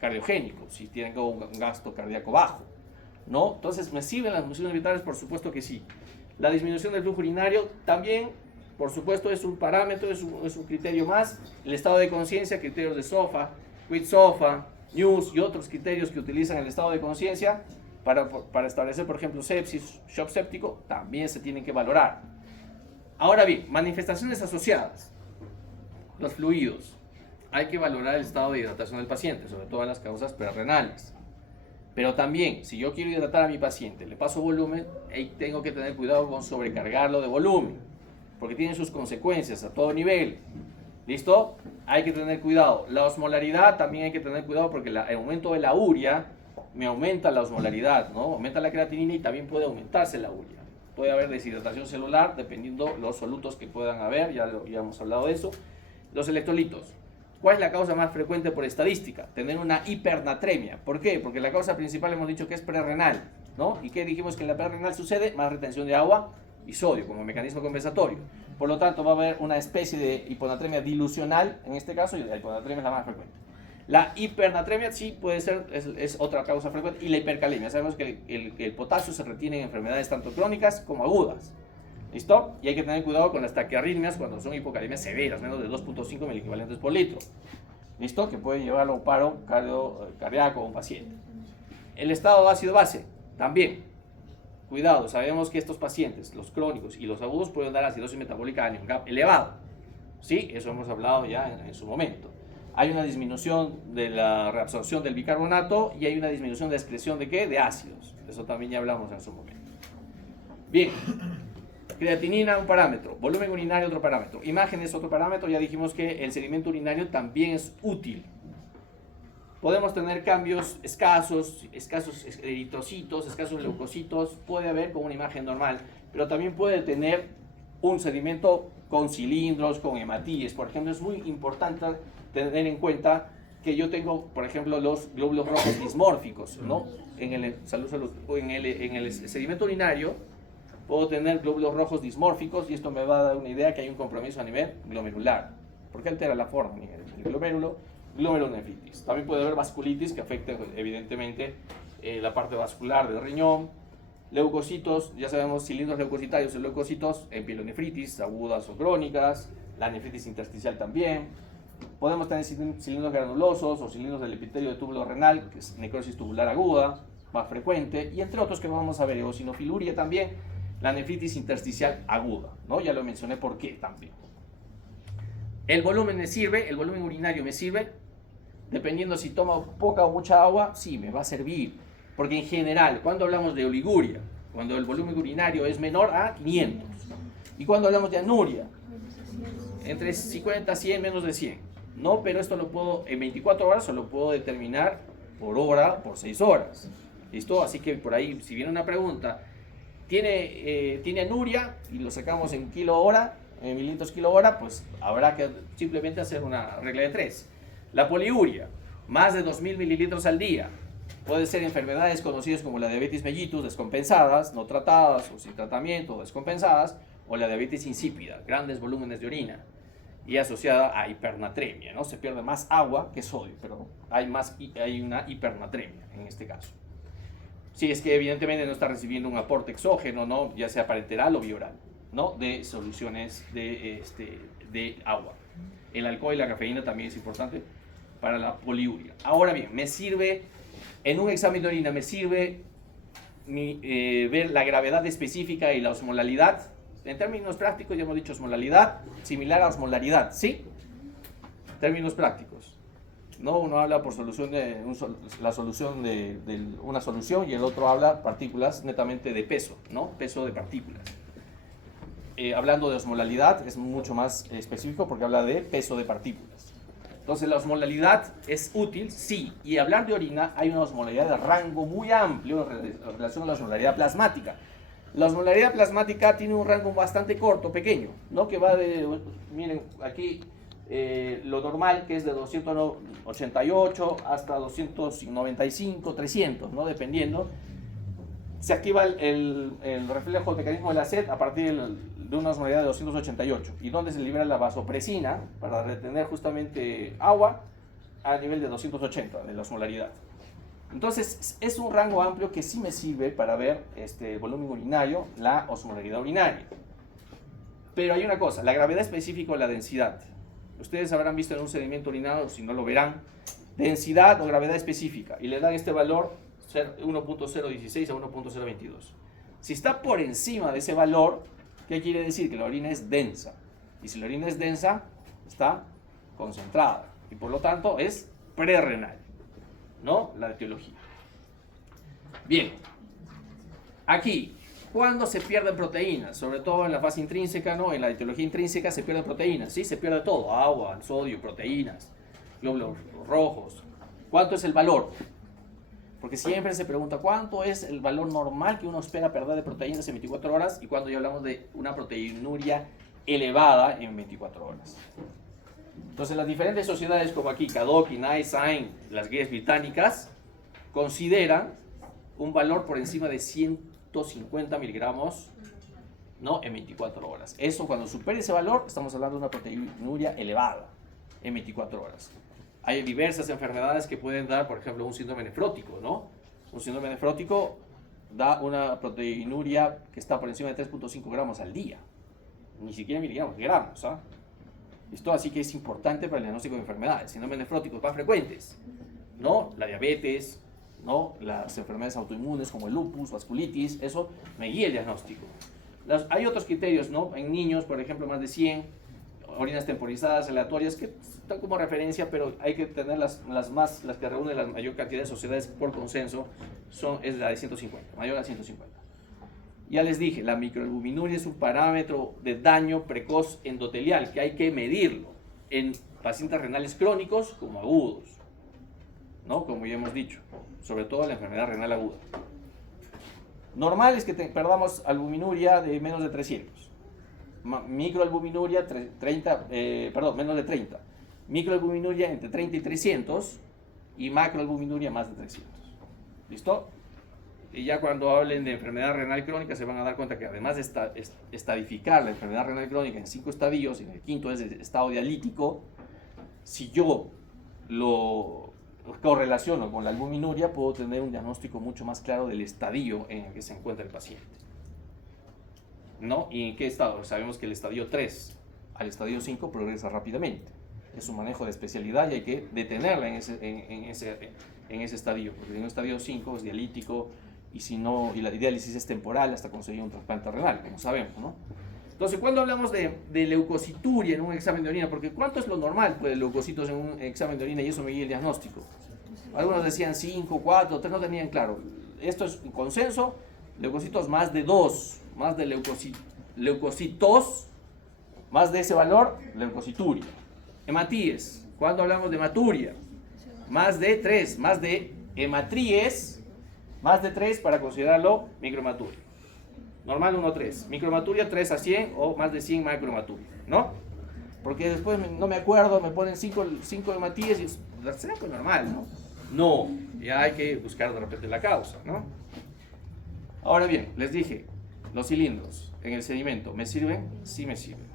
cardiogénico, si tengo un gasto cardíaco bajo, ¿no? Entonces, ¿me sirven las funciones vitales? Por supuesto que sí. La disminución del flujo urinario también, por supuesto, es un parámetro, es un criterio más. El estado de conciencia, criterios de SOFA, QIT-SOFA, NEWS y otros criterios que utilizan el estado de conciencia para establecer, por ejemplo, sepsis, shock séptico, también se tienen que valorar. Ahora bien, manifestaciones asociadas. Los fluidos. Hay que valorar el estado de hidratación del paciente, sobre todo en las causas prerrenales. Pero también, si yo quiero hidratar a mi paciente, le paso volumen, ahí tengo que tener cuidado con sobrecargarlo de volumen, porque tiene sus consecuencias a todo nivel. ¿Listo? Hay que tener cuidado. La osmolaridad también hay que tener cuidado porque el aumento de la urea me aumenta la osmolaridad, ¿no? Aumenta la creatinina y también puede aumentarse la urea. Puede haber deshidratación celular dependiendo los solutos que puedan haber, ya hemos hablado de eso. Los electrolitos. ¿Cuál es la causa más frecuente por estadística? Tener una hipernatremia. ¿Por qué? Porque la causa principal hemos dicho que es prerrenal, ¿no? ¿Y qué dijimos que en la prerrenal sucede? Más retención de agua y sodio como mecanismo compensatorio. Por lo tanto, va a haber una especie de hiponatremia dilucional, en este caso, y la hiponatremia es la más frecuente. La hipernatremia sí puede ser, es otra causa frecuente, y la hipercalemia. Sabemos que el potasio se retiene en enfermedades tanto crónicas como agudas. ¿Listo? Y hay que tener cuidado con las taquiarritmias cuando son hipocalemias severas, menos de 2.5 miliequivalentes por litro. ¿Listo? Que puede llevar a un paro cardíaco a un paciente. El estado de ácido base, también. Cuidado, sabemos que estos pacientes, los crónicos y los agudos, pueden dar acidosis metabólica a un GAP elevado. ¿Sí? Eso hemos hablado ya en su momento. Hay una disminución de la reabsorción del bicarbonato y hay una disminución de excreción de ¿qué? De ácidos. Eso también ya hablamos en su momento. Bien. Creatinina, un parámetro. Volumen urinario, otro parámetro. Imágenes, otro parámetro. Ya dijimos que el sedimento urinario también es útil. Podemos tener cambios escasos eritrocitos, escasos leucocitos. Puede haber con una imagen normal. Pero también puede tener un sedimento con cilindros, con hematíes. Por ejemplo, es muy importante tener en cuenta que yo tengo, por ejemplo, los glóbulos rojos dismórficos, ¿no? En el sedimento urinario puedo tener glóbulos rojos dismórficos y esto me va a dar una idea que hay un compromiso a nivel glomerular, porque altera la forma del glomérulo, glomerulonefritis. También puede haber vasculitis que afecte evidentemente la parte vascular del riñón. Leucocitos, ya sabemos, cilindros leucocitarios y leucocitos en pielonefritis agudas o crónicas, la nefritis intersticial también. Podemos tener cilindros granulosos o cilindros del epitelio de túbulo renal, que es necrosis tubular aguda, más frecuente, y entre otros que vamos a ver, eosinofiluria también, la nefritis intersticial aguda, ¿no? Ya lo mencioné por qué también. El volumen me sirve, el volumen urinario me sirve, dependiendo si toma poca o mucha agua, sí, me va a servir. Porque en general, cuando hablamos de oliguria, cuando el volumen urinario es menor a 500, y cuando hablamos de anuria, entre 50 a 100, menos de 100, ¿no? Pero esto lo puedo, en 24 horas, o lo puedo determinar por hora, por 6 horas, ¿listo? Así que por ahí, si viene una pregunta, ¿tiene anuria? Y lo sacamos en kilo hora, en mililitros kilo hora, pues habrá que simplemente hacer una regla de 3. La poliuria, más de 2000 mililitros al día. Puede ser enfermedades conocidas como la diabetes mellitus, descompensadas, no tratadas o sin tratamiento, descompensadas, o la diabetes insípida, grandes volúmenes de orina, y asociada a hipernatremia, ¿no? Se pierde más agua que sodio, pero hay una hipernatremia en este caso. Si es que evidentemente no está recibiendo un aporte exógeno, ¿no? Ya sea parenteral o bioral, ¿no? De soluciones de agua. El alcohol y la cafeína también es importante para la poliuria. Ahora bien, me sirve, en un examen de orina, me sirve ver la gravedad específica y la osmolalidad. En términos prácticos ya hemos dicho osmolalidad, similar a osmolaridad, ¿sí? Términos prácticos. ¿No? Uno habla por solución la solución de una solución y el otro habla partículas netamente de peso, ¿no? Peso de partículas. Hablando de osmolalidad es mucho más específico porque habla de peso de partículas. Entonces la osmolalidad es útil, sí, y hablar de orina hay una osmolaridad de rango muy amplio en relación a la osmolaridad plasmática. La osmolaridad plasmática tiene un rango bastante corto, pequeño, ¿no? Que va de, miren, aquí lo normal, que es de 288 hasta 295, 300, ¿no? Dependiendo. Se activa el reflejo, el mecanismo de la sed a partir de una osmolaridad de 288. ¿Y donde se libera la vasopresina para retener justamente agua? A nivel de 280 de la osmolaridad. Entonces, es un rango amplio que sí me sirve para ver el volumen urinario, la osmolaridad urinaria. Pero hay una cosa, la gravedad específica o la densidad. Ustedes habrán visto en un sedimento urinario, si no lo verán, densidad o gravedad específica, y le dan este valor 1.016 a 1.022. Si está por encima de ese valor, ¿qué quiere decir? Que la orina es densa. Y si la orina es densa, está concentrada. Y por lo tanto es prerrenal, ¿no? La etiología. Bien, aquí, ¿cuándo se pierden proteínas? Sobre todo en la fase intrínseca, ¿no? En la etiología intrínseca se pierden proteínas, ¿sí? Se pierde todo, agua, sodio, proteínas, glóbulos rojos. ¿Cuánto es el valor? Porque siempre se pregunta, ¿cuánto es el valor normal que uno espera perder de proteínas en 24 horas? Y cuando ya hablamos de una proteinuria elevada en 24 horas. Entonces, las diferentes sociedades como aquí, KDOQI, NICE, SAIN, las guías británicas, consideran un valor por encima de 150 miligramos, ¿no? En 24 horas. Eso, cuando supere ese valor, estamos hablando de una proteinuria elevada en 24 horas. Hay diversas enfermedades que pueden dar, por ejemplo, un síndrome nefrótico, ¿no? Un síndrome nefrótico da una proteinuria que está por encima de 3.5 gramos al día. Ni siquiera miligramos, gramos, ¿ah? ¿Listo? Así que es importante para el diagnóstico de enfermedades. Síndromes nefróticos más frecuentes, ¿no? La diabetes, ¿no? Las enfermedades autoinmunes como el lupus, vasculitis, eso me guía el diagnóstico. Hay otros criterios, ¿no? En niños, por ejemplo, más de 100, orinas temporizadas, aleatorias, que están como referencia, pero hay que tener las que reúnen la mayor cantidad de sociedades por consenso, es la de 150, mayor a 150. Ya les dije, la microalbuminuria es un parámetro de daño precoz endotelial que hay que medirlo en pacientes renales crónicos como agudos, ¿no? Como ya hemos dicho, sobre todo la enfermedad renal aguda. Normal es que perdamos albuminuria de menos de 300. Microalbuminuria menos de 30. Microalbuminuria entre 30 y 300 y macroalbuminuria más de 300. ¿Listo? Y ya cuando hablen de enfermedad renal crónica se van a dar cuenta que además de estadificar la enfermedad renal crónica en 5 estadios, y en el quinto es el estado dialítico, si yo lo correlaciono con la albuminuria, puedo tener un diagnóstico mucho más claro del estadio en el que se encuentra el paciente, ¿no? ¿Y en qué estado? Sabemos que el estadio 3 al estadio 5 progresa rápidamente. Es un manejo de especialidad y hay que detenerla en ese estadio, porque en el estadio 5 es dialítico y la diálisis es temporal hasta conseguir un trasplante renal, como sabemos, ¿no? Entonces, cuando hablamos de leucocituria en un examen de orina, porque ¿cuánto es lo normal pues, de leucocitos en un examen de orina? Y eso me guía el diagnóstico. Algunos decían 5, 4, 3, no tenían claro. Esto es un consenso, leucocitos más de 2, más de leucocitos, más de ese valor, leucocituria. Hematíes, cuando hablamos de hematuria, más de 3, más de hematríes, más de 3 para considerarlo microhematuria. Normal 1 a 3, microhematuria 3 a 100 o más de 100 macrohematuria, ¿no? Porque después no me acuerdo, me ponen 5 hematíes y será pues normal, ¿no? No, ya hay que buscar de repente la causa, ¿no? Ahora bien, les dije, los cilindros en el sedimento, ¿me sirven? Sí me sirven.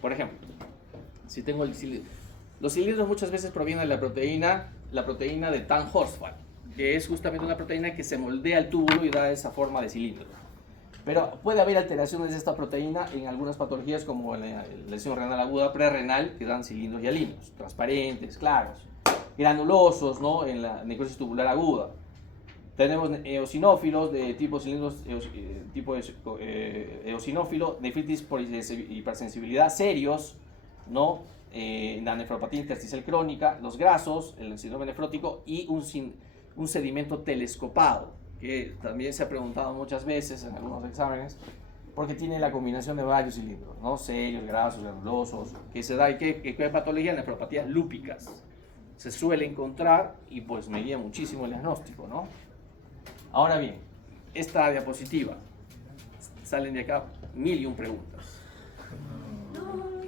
Por ejemplo, si tengo el cilindro, los cilindros muchas veces provienen de la proteína de Tan-Horsfall, que es justamente una proteína que se moldea el túbulo y da esa forma de cilindro. Pero puede haber alteraciones de esta proteína en algunas patologías como la lesión renal aguda prerrenal, que dan cilindros hialinos, transparentes, claros, granulosos, ¿no? En la necrosis tubular aguda. Tenemos eosinófilos de tipo cilindros, tipo eosinófilo, nefritis por hipersensibilidad serios, ¿no? La nefropatía intersticial crónica, los grasos, el síndrome nefrótico y un sedimento telescopado, que también se ha preguntado muchas veces en algunos exámenes, porque tiene la combinación de varios cilindros, ¿no? Serios, grasos, granulosos, que se da y que patología, nefropatías lúpicas. Se suele encontrar y pues me guía muchísimo el diagnóstico, ¿no? Ahora bien, esta diapositiva, salen de acá 1001 preguntas.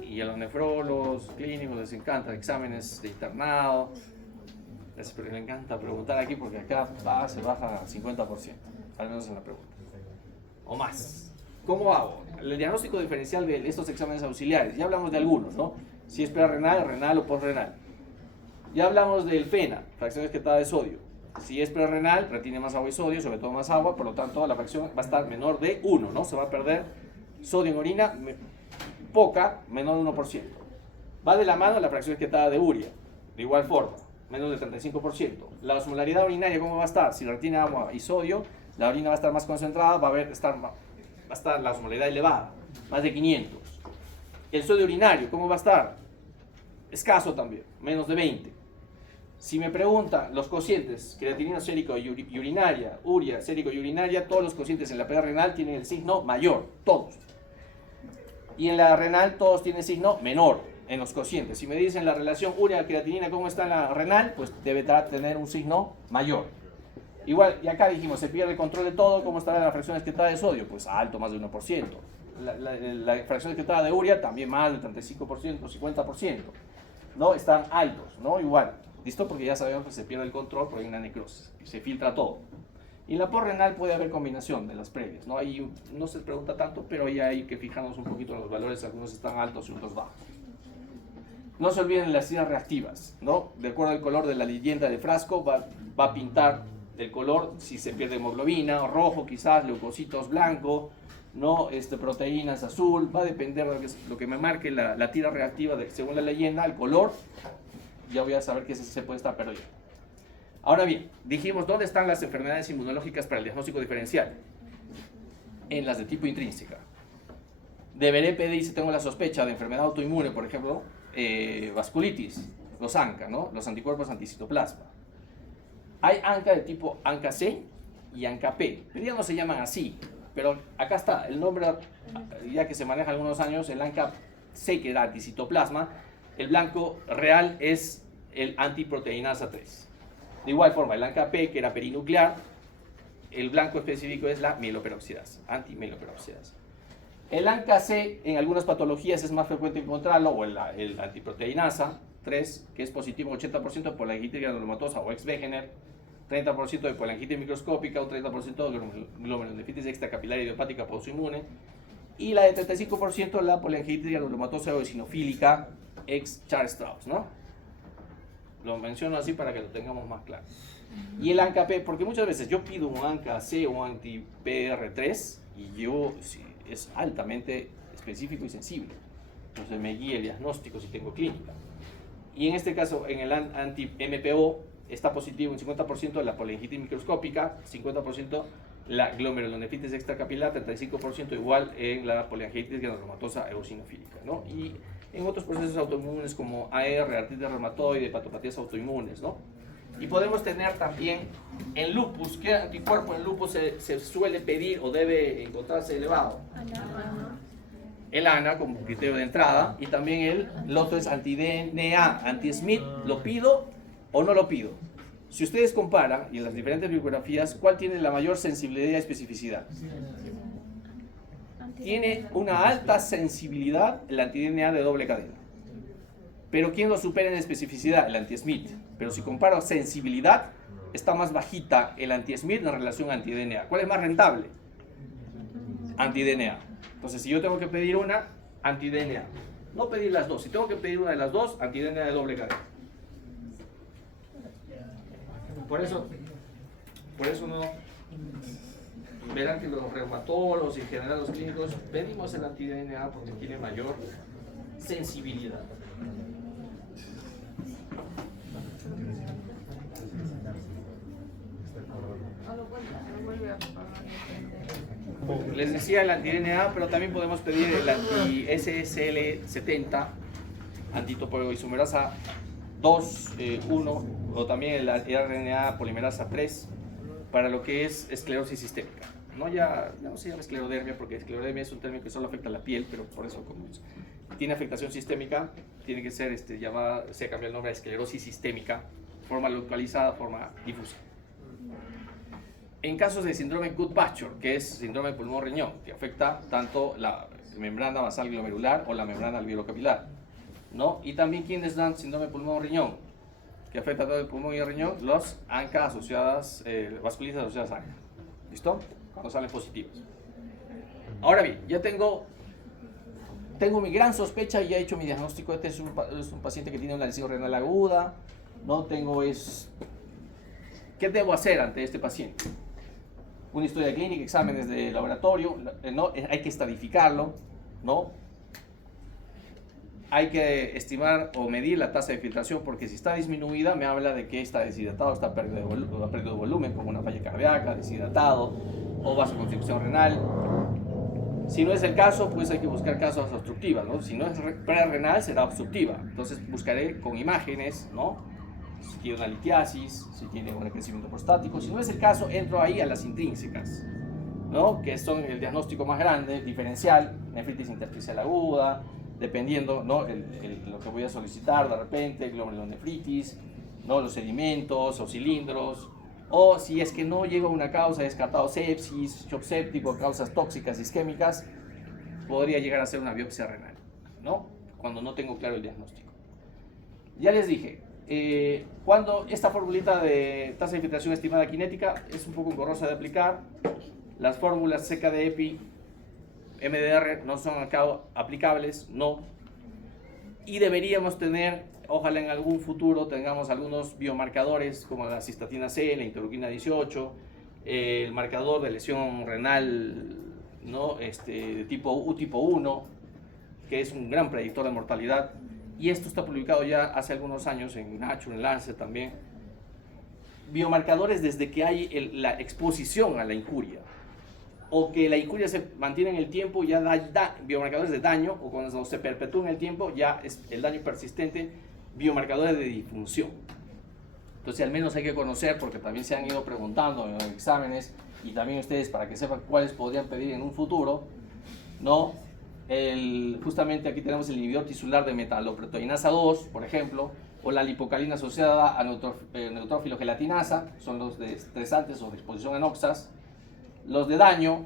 Y a los nefrólogos clínicos les encanta exámenes de internado, les encanta preguntar aquí porque acá se baja 50%, al menos en la pregunta, o más. ¿Cómo hago? El diagnóstico diferencial de estos exámenes auxiliares, ya hablamos de algunos, ¿no? Si es prerrenal, renal o postrenal. Ya hablamos del FENA, fracción excretada de sodio. Si es prerrenal, retiene más agua y sodio, sobre todo más agua, por lo tanto la fracción va a estar menor de 1, ¿no? Se va a perder sodio en orina, poca, menor de 1%. Va de la mano la fracción excretada de urea, de igual forma, menos del 35%. La osmolaridad urinaria, ¿cómo va a estar? Si retiene agua y sodio, la orina va a estar más concentrada, va a estar la osmolaridad elevada, más de 500. El sodio urinario, ¿cómo va a estar? Escaso también, menos de 20. Si me preguntan los cocientes, creatinina sérico y urinaria, urea, sérico y urinaria, todos los cocientes en la PDA renal tienen el signo mayor, todos. Y en la renal todos tienen signo menor en los cocientes. Si me dicen la relación urea-creatinina, ¿cómo está en la renal? Pues debe tener un signo mayor. Igual, y acá dijimos, se pierde el control de todo, ¿cómo está la fracción excretada de sodio? Pues alto, más de 1%. La fracción excretada de urea también más del 35%, 50%. ¿No? Están altos, ¿no? Igual. ¿Listo? Porque ya sabemos que se pierde el control porque hay una necrosis. Se filtra todo. Y en la porrenal puede haber combinación de las previas, ¿no? Ahí no se pregunta tanto, pero ya hay que fijarnos un poquito en los valores. Algunos están altos y otros bajos. No se olviden las tiras reactivas, ¿no? De acuerdo al color de la leyenda del frasco, va a pintar el color, si se pierde hemoglobina, rojo quizás, leucocitos blanco, ¿no? Proteínas azul, va a depender de lo que me marque la tira reactiva según la leyenda, el color, ya voy a saber que se puede estar perdiendo. Ahora bien, dijimos, ¿dónde están las enfermedades inmunológicas para el diagnóstico diferencial? En las de tipo intrínseca. Deberé pedir, si tengo la sospecha de enfermedad autoinmune, por ejemplo, vasculitis, los ANCA, ¿no? Los anticuerpos anticitoplasma. Hay ANCA de tipo ANCA-C y ANCA-P, pero ya no se llaman así, pero acá está el nombre, ya que se maneja algunos años, el ANCA-C, que era anticitoplasma, el blanco real es el antiproteinasa 3. De igual forma, el ANCA-P, que era perinuclear, el blanco específico es la mieloperoxidasa, antimelioperoxidasa. El ANCA-C en algunas patologías es más frecuente encontrarlo, o el antiproteinasa 3, que es positivo 80% de polangitis granulomatosa o ex-Wegener, 30% de polangitis microscópica o 30% de glomerulonefritis extracapilar idiopática autoinmune, y la de 35% la polangitis granulomatosa o eosinofílica ex-Charles-Strauss, ¿no? Lo menciono así para que lo tengamos más claro. Y el ANCA-P, porque muchas veces yo pido un ANCA-C o un anti-PR3 y es altamente específico y sensible. Entonces me guía el diagnóstico si tengo clínica. Y en este caso, en el anti-MPO, está positivo un 50% de la polangitis microscópica, 50% la glomerulonefritis extracapilar, 35% igual en la polangitis granulomatosa eosinofílica, ¿no? Y en otros procesos autoinmunes como AR, artritis reumatoide, hepatopatías autoinmunes, ¿no? Y podemos tener también en lupus, ¿qué anticuerpo en lupus se suele pedir o debe encontrarse elevado? El ANA como criterio de entrada, y también el otro es anti-DNA, anti-SMIT, ¿lo pido o no lo pido? Si ustedes comparan, y en las diferentes bibliografías, ¿cuál tiene la mayor sensibilidad y especificidad? Tiene una alta sensibilidad el anti-DNA de doble cadena. Pero ¿quién lo supera en especificidad? El anti-SMIT. Pero si comparo sensibilidad, está más bajita el anti-SMIT en relación a anti-DNA. ¿Cuál es más rentable? Anti-DNA. Entonces, si yo tengo que pedir una, anti-DNA. No pedir las dos. Si tengo que pedir una de las dos, anti-DNA de doble cadena. Por eso no verán que los reumatólogos y en general los clínicos pedimos el anti-DNA porque tiene mayor sensibilidad. Les decía el anti-DNA, pero también podemos pedir el anti-SSL70, antitopoisomerasa 2, 1, o también el RNA polimerasa 3, para lo que es esclerosis sistémica. Ya no se llama esclerodermia, porque esclerodermia es un término que solo afecta a la piel, pero por eso, como tiene afectación sistémica, tiene que ser llamada, se cambia el nombre a esclerosis sistémica, forma localizada, forma difusa. En casos de síndrome Gutt-Bachor, que es síndrome de pulmón-riñón, que afecta tanto la membrana basal glomerular o la membrana alveolo-capilar, ¿no? Y también quienes dan síndrome de pulmón-riñón, que afecta todo el pulmón y el riñón, los ANCA asociadas, vasculitis asociadas a ANCA. ¿Listo? Cuando salen positivos. Ahora bien, ya tengo mi gran sospecha y ya he hecho mi diagnóstico. Este es un paciente que tiene una lesión renal aguda. No tengo ¿Qué debo hacer ante este paciente? Una historia clínica, exámenes de laboratorio, ¿no? Hay que estadificarlo, ¿no? Hay que estimar o medir la tasa de filtración, porque si está disminuida me habla de que está deshidratado, está perdiendo volumen, como una falla cardíaca, deshidratado o vasoconstricción renal. Si no es el caso, pues hay que buscar causas obstructivas, ¿no? Si no es prerrenal, será obstructiva. Entonces buscaré con imágenes, ¿no? si tiene una litiasis, si tiene un crecimiento prostático. Si no es el caso, entro ahí a las intrínsecas, ¿no? Que son el diagnóstico más grande, diferencial, nefritis intersticial aguda, dependiendo, ¿no? Lo que voy a solicitar de repente, glomulonefritis, ¿no? Los sedimentos o cilindros, o si es que no llega a una causa, descartado sepsis, shock séptico, causas tóxicas isquémicas, podría llegar a ser una biopsia renal, ¿no? Cuando no tengo claro el diagnóstico. Ya les dije, cuando esta formulita de tasa de infiltración estimada cinética es un poco engorrosa de aplicar, las fórmulas CK de EPI, MDR no son acá aplicables, no. Y deberíamos tener, ojalá en algún futuro tengamos algunos biomarcadores como la cistatina C, la interleuquina 18, el marcador de lesión renal, ¿no? De tipo U, tipo 1, que es un gran predictor de mortalidad. Y esto está publicado ya hace algunos años en Nature, en Lancet también. Biomarcadores desde que hay la exposición a la injuria, o que la injuria se mantiene en el tiempo, ya da biomarcadores de daño, o cuando se perpetúa en el tiempo, ya es el daño persistente, biomarcadores de disfunción. Entonces al menos hay que conocer, porque también se han ido preguntando en los exámenes, y también ustedes para que sepan cuáles podrían pedir en un futuro, ¿no? Justamente aquí tenemos el inhibidor tisular de metaloproteinasa 2, por ejemplo, o la lipocalina asociada a neutrófilo gelatinasa, son los de estresantes o de exposición a noxas. Los de daño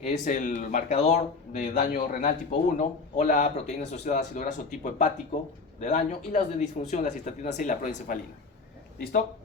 es el marcador de daño renal tipo 1, o la proteína asociada a ácido graso tipo hepático de daño, y los de disfunción, la cistatina C y la proencefalina. ¿Listo?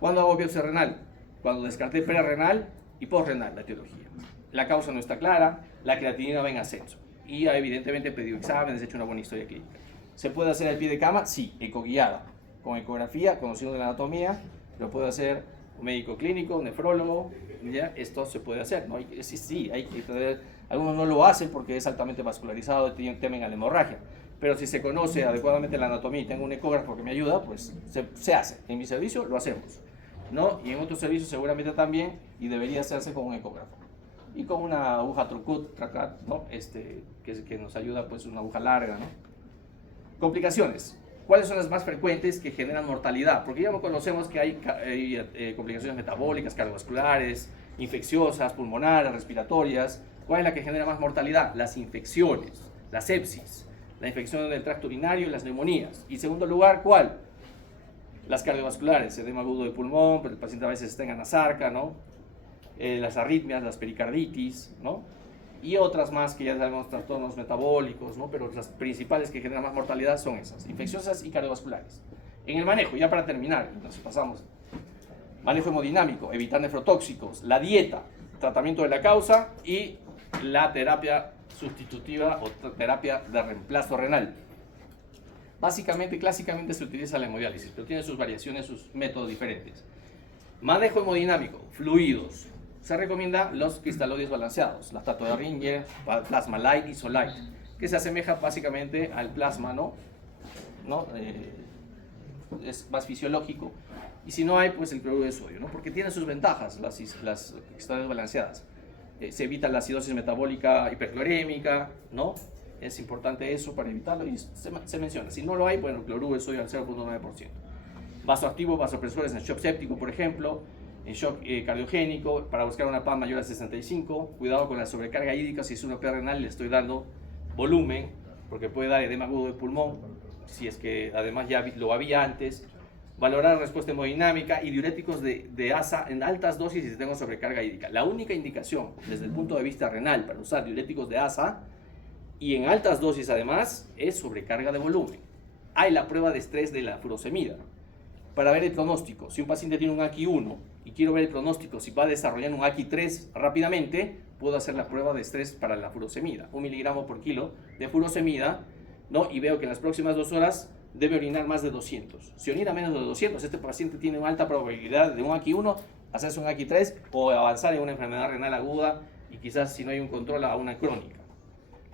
¿Cuándo hago biopsia renal? Cuando descarté prerrenal y postrenal la etiología. La causa no está clara, la creatinina va en ascenso. Y evidentemente he pedido exámenes, he hecho una buena historia clínica. ¿Se puede hacer al pie de cama? Sí, ecoguiada. Con ecografía, conociendo la anatomía, lo puede hacer un médico clínico, un nefrólogo, ¿ya? Esto se puede hacer, ¿no? Sí, hay que tener, algunos no lo hacen porque es altamente vascularizado y temen a la hemorragia. Pero si se conoce adecuadamente la anatomía y tengo un ecógrafo que me ayuda, pues se hace. En mi servicio lo hacemos, ¿no? Y en otros servicios seguramente también, y debería hacerse con un ecógrafo. Y con una aguja Trucut, ¿no? Que nos ayuda, pues una aguja larga, ¿no? Complicaciones. ¿Cuáles son las más frecuentes que generan mortalidad? Porque ya conocemos que hay complicaciones metabólicas, cardiovasculares, infecciosas, pulmonares, respiratorias. ¿Cuál es la que genera más mortalidad? Las infecciones, la sepsis, la infección del tracto urinario y las neumonías. Y en segundo lugar, ¿cuál? Las cardiovasculares, edema agudo de pulmón, pero el paciente a veces está en anasarca, ¿no? Las arritmias, las pericarditis, ¿no? Y otras más que ya sabemos, trastornos metabólicos, ¿no? Pero las principales que generan más mortalidad son esas, infecciosas y cardiovasculares. En el manejo, ya para terminar, entonces pasamos. Manejo hemodinámico, evitar nefrotóxicos, la dieta, tratamiento de la causa y la terapia sustitutiva o terapia de reemplazo renal. Básicamente, clásicamente se utiliza la hemodiálisis, pero tiene sus variaciones, sus métodos diferentes. Manejo hemodinámico, fluidos. Se recomienda los cristalóides balanceados, lactato de Ringer, plasma light y Solite, que se asemeja básicamente al plasma, ¿no? Es más fisiológico. Y si no hay, pues el cloruro de sodio, ¿no? Porque tiene sus ventajas las cristalóides balanceadas. Se evita la acidosis metabólica hiperclorémica, ¿no? Es importante eso para evitarlo y se menciona. Si no lo hay, bueno, el cloruro de sodio al 0.9%. Vasoactivos, vasopresores en shock séptico, por ejemplo, en shock cardiogénico, para buscar una PAM mayor a 65. Cuidado con la sobrecarga hídrica. Si es una PA renal, le estoy dando volumen, porque puede dar edema agudo de pulmón, si es que además ya lo había antes. Valorar respuesta hemodinámica y diuréticos de ASA en altas dosis si tengo sobrecarga hídrica. La única indicación desde el punto de vista renal para usar diuréticos de ASA y en altas dosis además es sobrecarga de volumen. Hay la prueba de estrés de la furosemida para ver el pronóstico. Si un paciente tiene un AQI1 y quiero ver el pronóstico, si va desarrollando un AQI3 rápidamente, puedo hacer la prueba de estrés para la furosemida. 1 miligramo por kilo de furosemida, ¿no? Y veo que en las próximas 2 horas debe orinar más de 200. Si orina menos de 200, este paciente tiene una alta probabilidad de un AQI1, hacerse un AQI3 o avanzar en una enfermedad renal aguda y quizás, si no hay un control, a una crónica.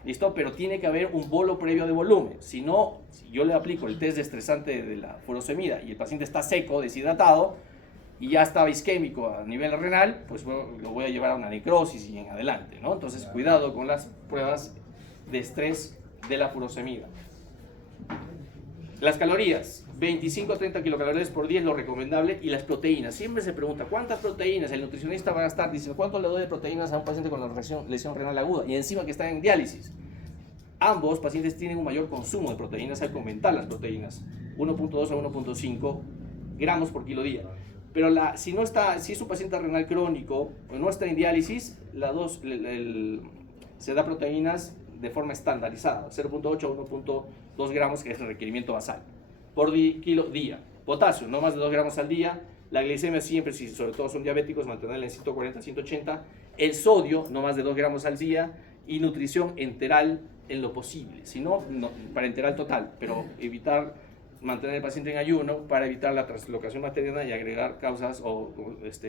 ¿Listo? Pero tiene que haber un bolo previo de volumen. Si no, si yo le aplico el test de estresante de la furosemida y el paciente está seco, deshidratado y ya está isquémico a nivel renal, pues lo voy a llevar a una necrosis y en adelante, ¿no? Entonces, cuidado con las pruebas de estrés de la furosemida. Las calorías. 25 a 30 kilocalorías por día es lo recomendable. Y las proteínas, siempre se pregunta ¿cuántas proteínas? El nutricionista va a estar diciendo ¿cuánto le doy de proteínas a un paciente con la lesión renal aguda? Y encima que está en diálisis. Ambos pacientes tienen un mayor consumo de proteínas, hay que aumentar las proteínas, 1.2 a 1.5 gramos por kilo día. Pero si es un paciente renal crónico o no está en diálisis, se da proteínas de forma estandarizada, 0.8 a 1.2 gramos, que es el requerimiento basal, por kilo día. Potasio, no más de 2 gramos al día. La glicemia siempre, si sobre todo son diabéticos, mantenerla en 140 a 180. El sodio, no más de 2 gramos al día. Y nutrición enteral en lo posible, si no, para enteral total, pero evitar mantener al paciente en ayuno para evitar la translocación bacteriana y agregar causas o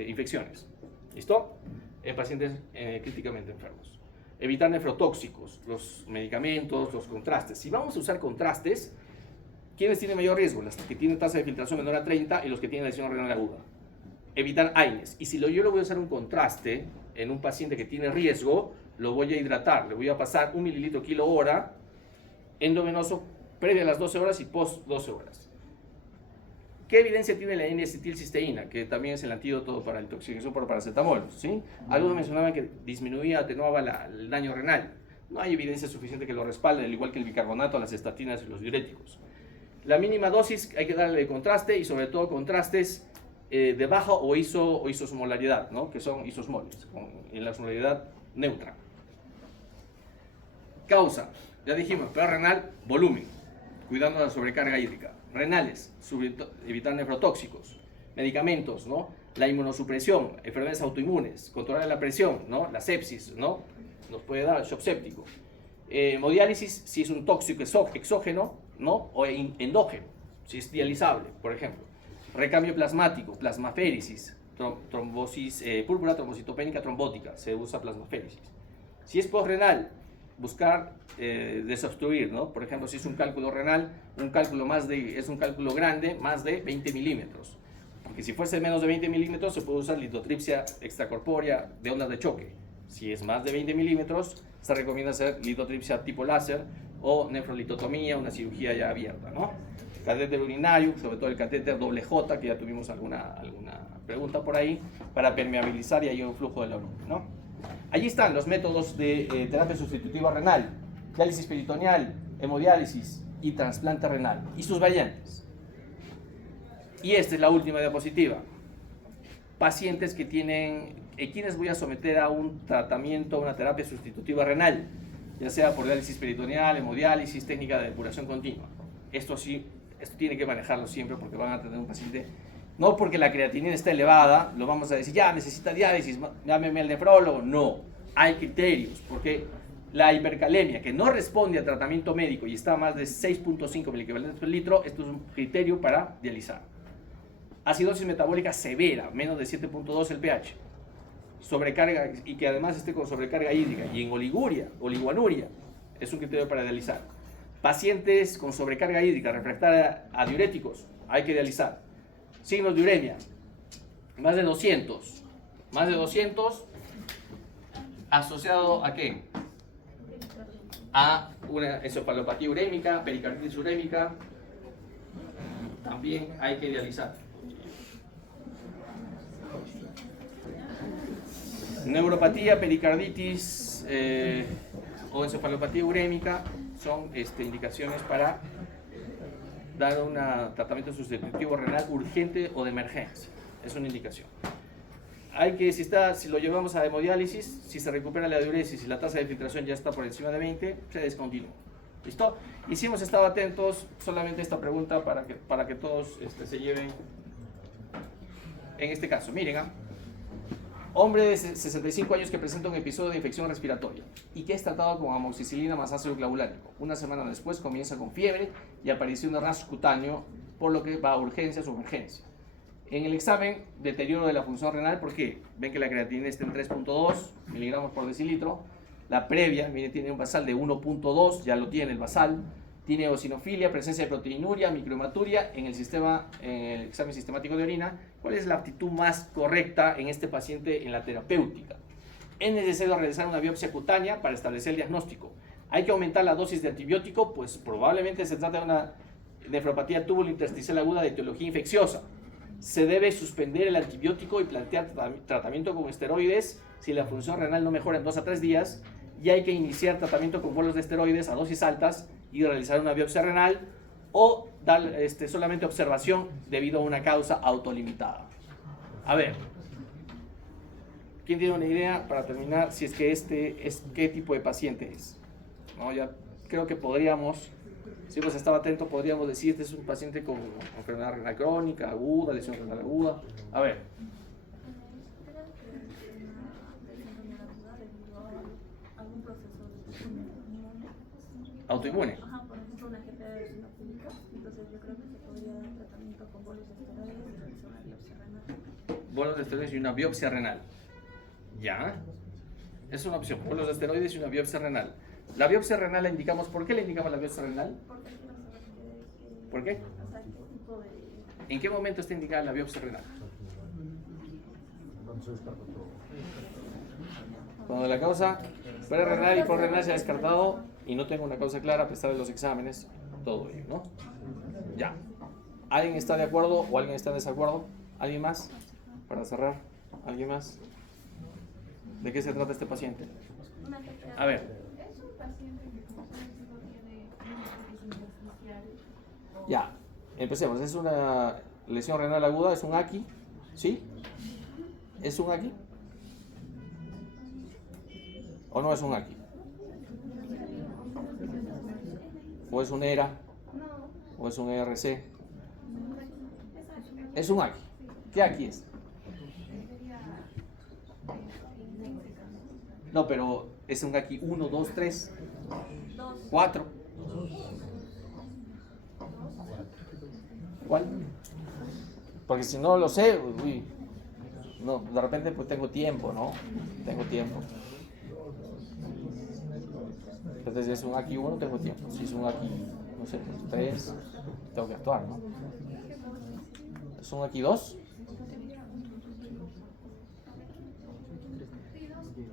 infecciones. ¿Listo? En pacientes críticamente enfermos. Evitar nefrotóxicos, los medicamentos, los contrastes. Si vamos a usar contrastes, ¿quiénes tienen mayor riesgo? Los que tienen tasa de filtración menor a 30 y los que tienen lesión renal aguda. Evitar AINES. Y si yo le voy a usar un contraste en un paciente que tiene riesgo, lo voy a hidratar, le voy a pasar 1 mililitro kilo hora endovenoso previo a las 12 horas y post 12 horas. ¿Qué evidencia tiene la N-acetilcisteína? Que también es el antídoto para la intoxicación por paracetamol, ¿sí? Algunos mencionaban que disminuía, atenuaba el daño renal. No hay evidencia suficiente que lo respalde, al igual que el bicarbonato, las estatinas y los diuréticos. La mínima dosis hay que darle contraste y sobre todo contrastes de baja o isosmolaridad, ¿no? Que son isosmoles, en la osmolaridad neutra. Causa, ya dijimos, peor renal, volumen, cuidando la sobrecarga hídrica. Renales, evitar nefrotóxicos. Medicamentos, ¿no? La inmunosupresión, enfermedades autoinmunes, controlar la presión, ¿no? La sepsis, ¿no? Nos puede dar shock séptico. Hemodiálisis, si es un tóxico exógeno, ¿no? O endógeno, si es dializable, por ejemplo. Recambio plasmático, plasmaféresis, trombosis púrpura, trombocitopénica, trombótica, se usa plasmaféresis. Si es postrenal, buscar desobstruir, ¿no? Por ejemplo, si es un cálculo renal, es un cálculo grande, más de 20 milímetros. Porque si fuese menos de 20 milímetros, se puede usar litotripsia extracorpórea de ondas de choque. Si es más de 20 milímetros, se recomienda hacer litotripsia tipo láser o nefrolitotomía, una cirugía ya abierta, ¿no? Catéter urinario, sobre todo el catéter doble J, que ya tuvimos alguna pregunta por ahí, para permeabilizar y hay un flujo de la orina, ¿no? Allí están los métodos de terapia sustitutiva renal, diálisis peritoneal, hemodiálisis y trasplante renal, y sus variantes. Y esta es la última diapositiva. Pacientes que tienen, quienes voy a someter a un tratamiento, a una terapia sustitutiva renal, ya sea por diálisis peritoneal, hemodiálisis, técnica de depuración continua. Esto tiene que manejarlo siempre porque van a tener un paciente, no porque la creatinina está elevada, lo vamos a decir, ya necesita diálisis, llámeme al nefrólogo. No, hay criterios, porque la hipercalemia que no responde a tratamiento médico y está a más de 6.5 miliequivalentes por litro, esto es un criterio para dializar. Acidosis metabólica severa, menos de 7.2 el pH, sobrecarga, y que además esté con sobrecarga hídrica, y en oliguanuria, es un criterio para dializar. Pacientes con sobrecarga hídrica refractaria a diuréticos, hay que dializar. Signos de uremia, más de 200, asociado ¿a qué? A una encefalopatía urémica, pericarditis urémica, también hay que dializar. Neuropatía, pericarditis o encefalopatía urémica son indicaciones para dar un tratamiento sustitutivo renal urgente o de emergencia. Es una indicación. Si lo llevamos a hemodiálisis, si se recupera la diuresis y la tasa de filtración ya está por encima de 20, se descontinúa. ¿Listo? Y si hemos estado atentos, solamente esta pregunta para que todos se lleven en este caso. Miren, hombre de 65 años que presenta un episodio de infección respiratoria y que es tratado con amoxicilina más ácido clavulánico. Una semana después comienza con fiebre y aparición de rash cutáneo, por lo que va a urgencias o emergencia. En el examen, deterioro de la función renal, ¿por qué? Ven que la creatinina está en 3.2 miligramos por decilitro. La previa, miren, tiene un basal de 1.2, ya lo tiene el basal. Tiene eosinofilia, presencia de proteinuria, microhematuria en el examen sistemático de orina. ¿Cuál es la aptitud más correcta en este paciente en la terapéutica? Es necesario realizar una biopsia cutánea para establecer el diagnóstico. ¿Hay que aumentar la dosis de antibiótico? Pues probablemente se trata de una nefropatía tubulointersticial aguda de etiología infecciosa. Se debe suspender el antibiótico y plantear tratamiento con esteroides si la función renal no mejora en 2 a 3 días, y hay que iniciar tratamiento con bolos de esteroides a dosis altas y realizar una biopsia renal o dar solamente observación debido a una causa autolimitada. A ver, ¿quién tiene una idea para terminar si es que qué tipo de paciente es? ¿No? Ya creo que podríamos, si hemos estado atento, podríamos decir que es un paciente con enfermedad renal crónica, aguda, lesión renal aguda. A ver. Autoinmune. Ajá, por ejemplo, una GPA de eosinofílica. Entonces yo creo que se podría dar tratamiento con bolos de esteroides y realizar una biopsia renal. Bolos de esteroides y una biopsia renal. ¿Ya? Es una opción, bolos de esteroides y una biopsia renal. La biopsia renal la indicamos, ¿por qué le indicamos la biopsia renal? Porque quiero saber qué, ¿Por qué? o sea, qué tipo de... ¿En qué momento está indicada la biopsia renal? Cuando la causa pre-renal y post-renal se ha descartado y no tengo una causa clara a pesar de los exámenes, todo ello, ¿no? Ya. ¿Alguien está de acuerdo o alguien está en desacuerdo? ¿Alguien más? Para cerrar, ¿alguien más? ¿De qué se trata este paciente? Una GPA. A ver. Es un paciente que como ustedes dijo tiene nefritis intersticial. Ya, empecemos. Es una lesión renal aguda, es un AKI, ¿sí? ¿Es un AKI? ¿O no es un AKI? ¿O es un ERA? ¿O es un ERC? Es un AKI. ¿Qué AKI es? No, pero es un AKI 1, 2, 3, 4. ¿Cuál? Porque si no lo sé, uy, no, de repente pues tengo tiempo, ¿no? Tengo tiempo. Entonces si es un AKI 1 tengo tiempo. Si es un AKI, no sé, 3, tengo que actuar, ¿no? ¿Es un AKI 2?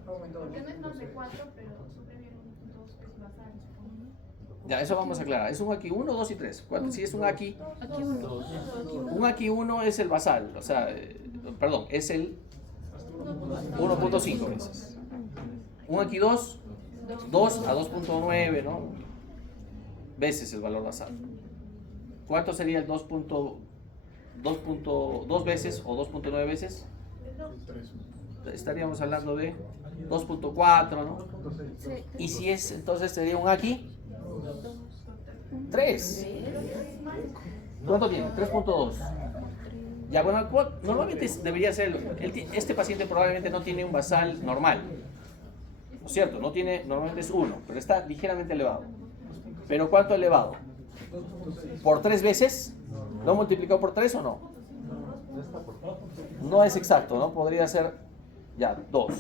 Porque no es más de 4, pero sufre bien un 2 que es basal, supongo. Ya, eso vamos a aclarar. ¿Es un AKI 1, 2 y 3? Si es un AKI, un AKI 1 es el basal, o sea, perdón, es el 1.5 veces. Un AKI 2, 2 a 2.9, ¿no? Veces el valor basal. ¿Cuánto sería el 2.2 veces o 2.9 veces? Estaríamos hablando de 2.4, ¿no? Y si es, entonces sería un AKI 3. ¿Cuánto tiene? 3.2. Ya, bueno, normalmente debería ser, este paciente probablemente no tiene un basal normal, ¿no es cierto? No tiene, normalmente es 1, pero está ligeramente elevado. ¿Pero cuánto elevado? ¿Por 3 veces? ¿Lo multiplicado por 3 o no? No es exacto, ¿no? Podría ser, ya, 2.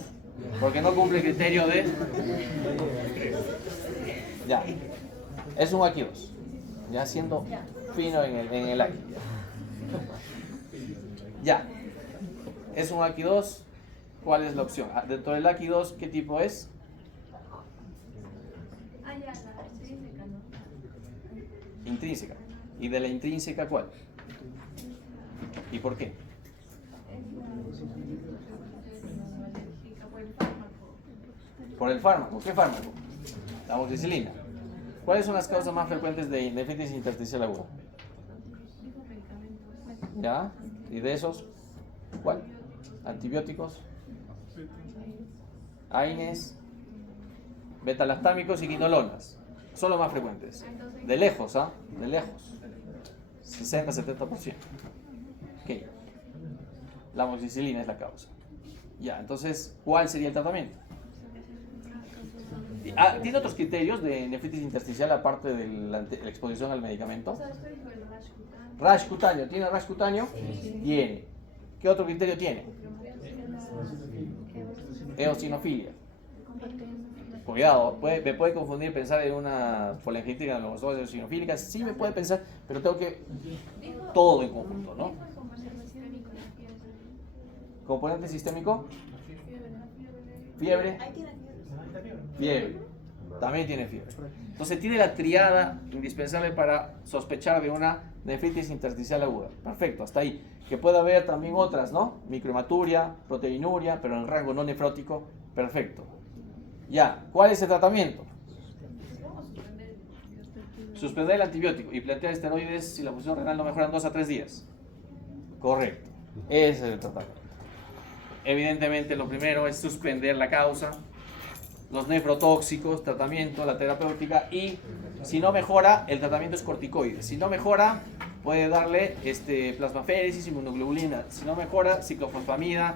Porque no cumple el criterio de... Ya. Es un AKI 2. Ya siendo fino en el AKI. Ya. Es un AKI 2. ¿Cuál es la opción? Dentro del AKI 2, ¿qué tipo es? Ah, ya, la extrínseca, ¿no? Intrínseca. ¿Y de la intrínseca cuál? ¿Y por qué? Por el fármaco. ¿Qué fármaco? La amoxicilina. ¿Cuáles son las causas más frecuentes de nefritis intersticial aguda? ¿Ya? ¿Y de esos? ¿Cuál? Antibióticos, AINES, betalactámicos y quinolonas. Son los más frecuentes. De lejos, ¿ah? De lejos. 60-70%. Ok. La amoxicilina es la causa. Ya, entonces, ¿cuál sería el tratamiento? ¿Tiene otros criterios de nefritis intersticial aparte de la exposición al medicamento? O sea, esto dijo el rash cutáneo. ¿Rash cutáneo? ¿Tiene rash cutáneo? Tiene. ¿Qué otro criterio tiene? Eosinofilia. Cuidado, me puede confundir pensar en una polengitria angioglobulosa eosinofílica. Sí me puede pensar, pero tengo que... Todo en conjunto, ¿no? Componente sistémico. Fiebre. Ahí tiene Fiebre. también tiene fiebre. Entonces tiene la triada indispensable para sospechar de una nefritis intersticial aguda. Perfecto, hasta ahí. Que puede haber también otras, ¿no? Microhematuria, proteinuria, pero en rango no nefrótico. Perfecto. Ya, ¿cuál es el tratamiento? Suspender el antibiótico y plantear esteroides si la función renal no mejora en 2 a 3 días. Correcto. Ese es el tratamiento. Evidentemente lo primero es suspender la causa, los nefrotóxicos, tratamiento, la terapéutica, y si no mejora, el tratamiento es corticoide. Si no mejora, puede darle plasmaféresis, inmunoglobulina. Si no mejora, ciclofosfamida,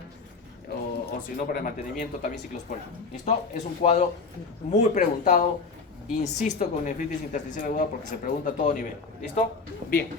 o si no para el mantenimiento, también ciclosporina. ¿Listo? Es un cuadro muy preguntado, insisto, con nefritis intersticial aguda porque se pregunta a todo nivel. ¿Listo? Bien.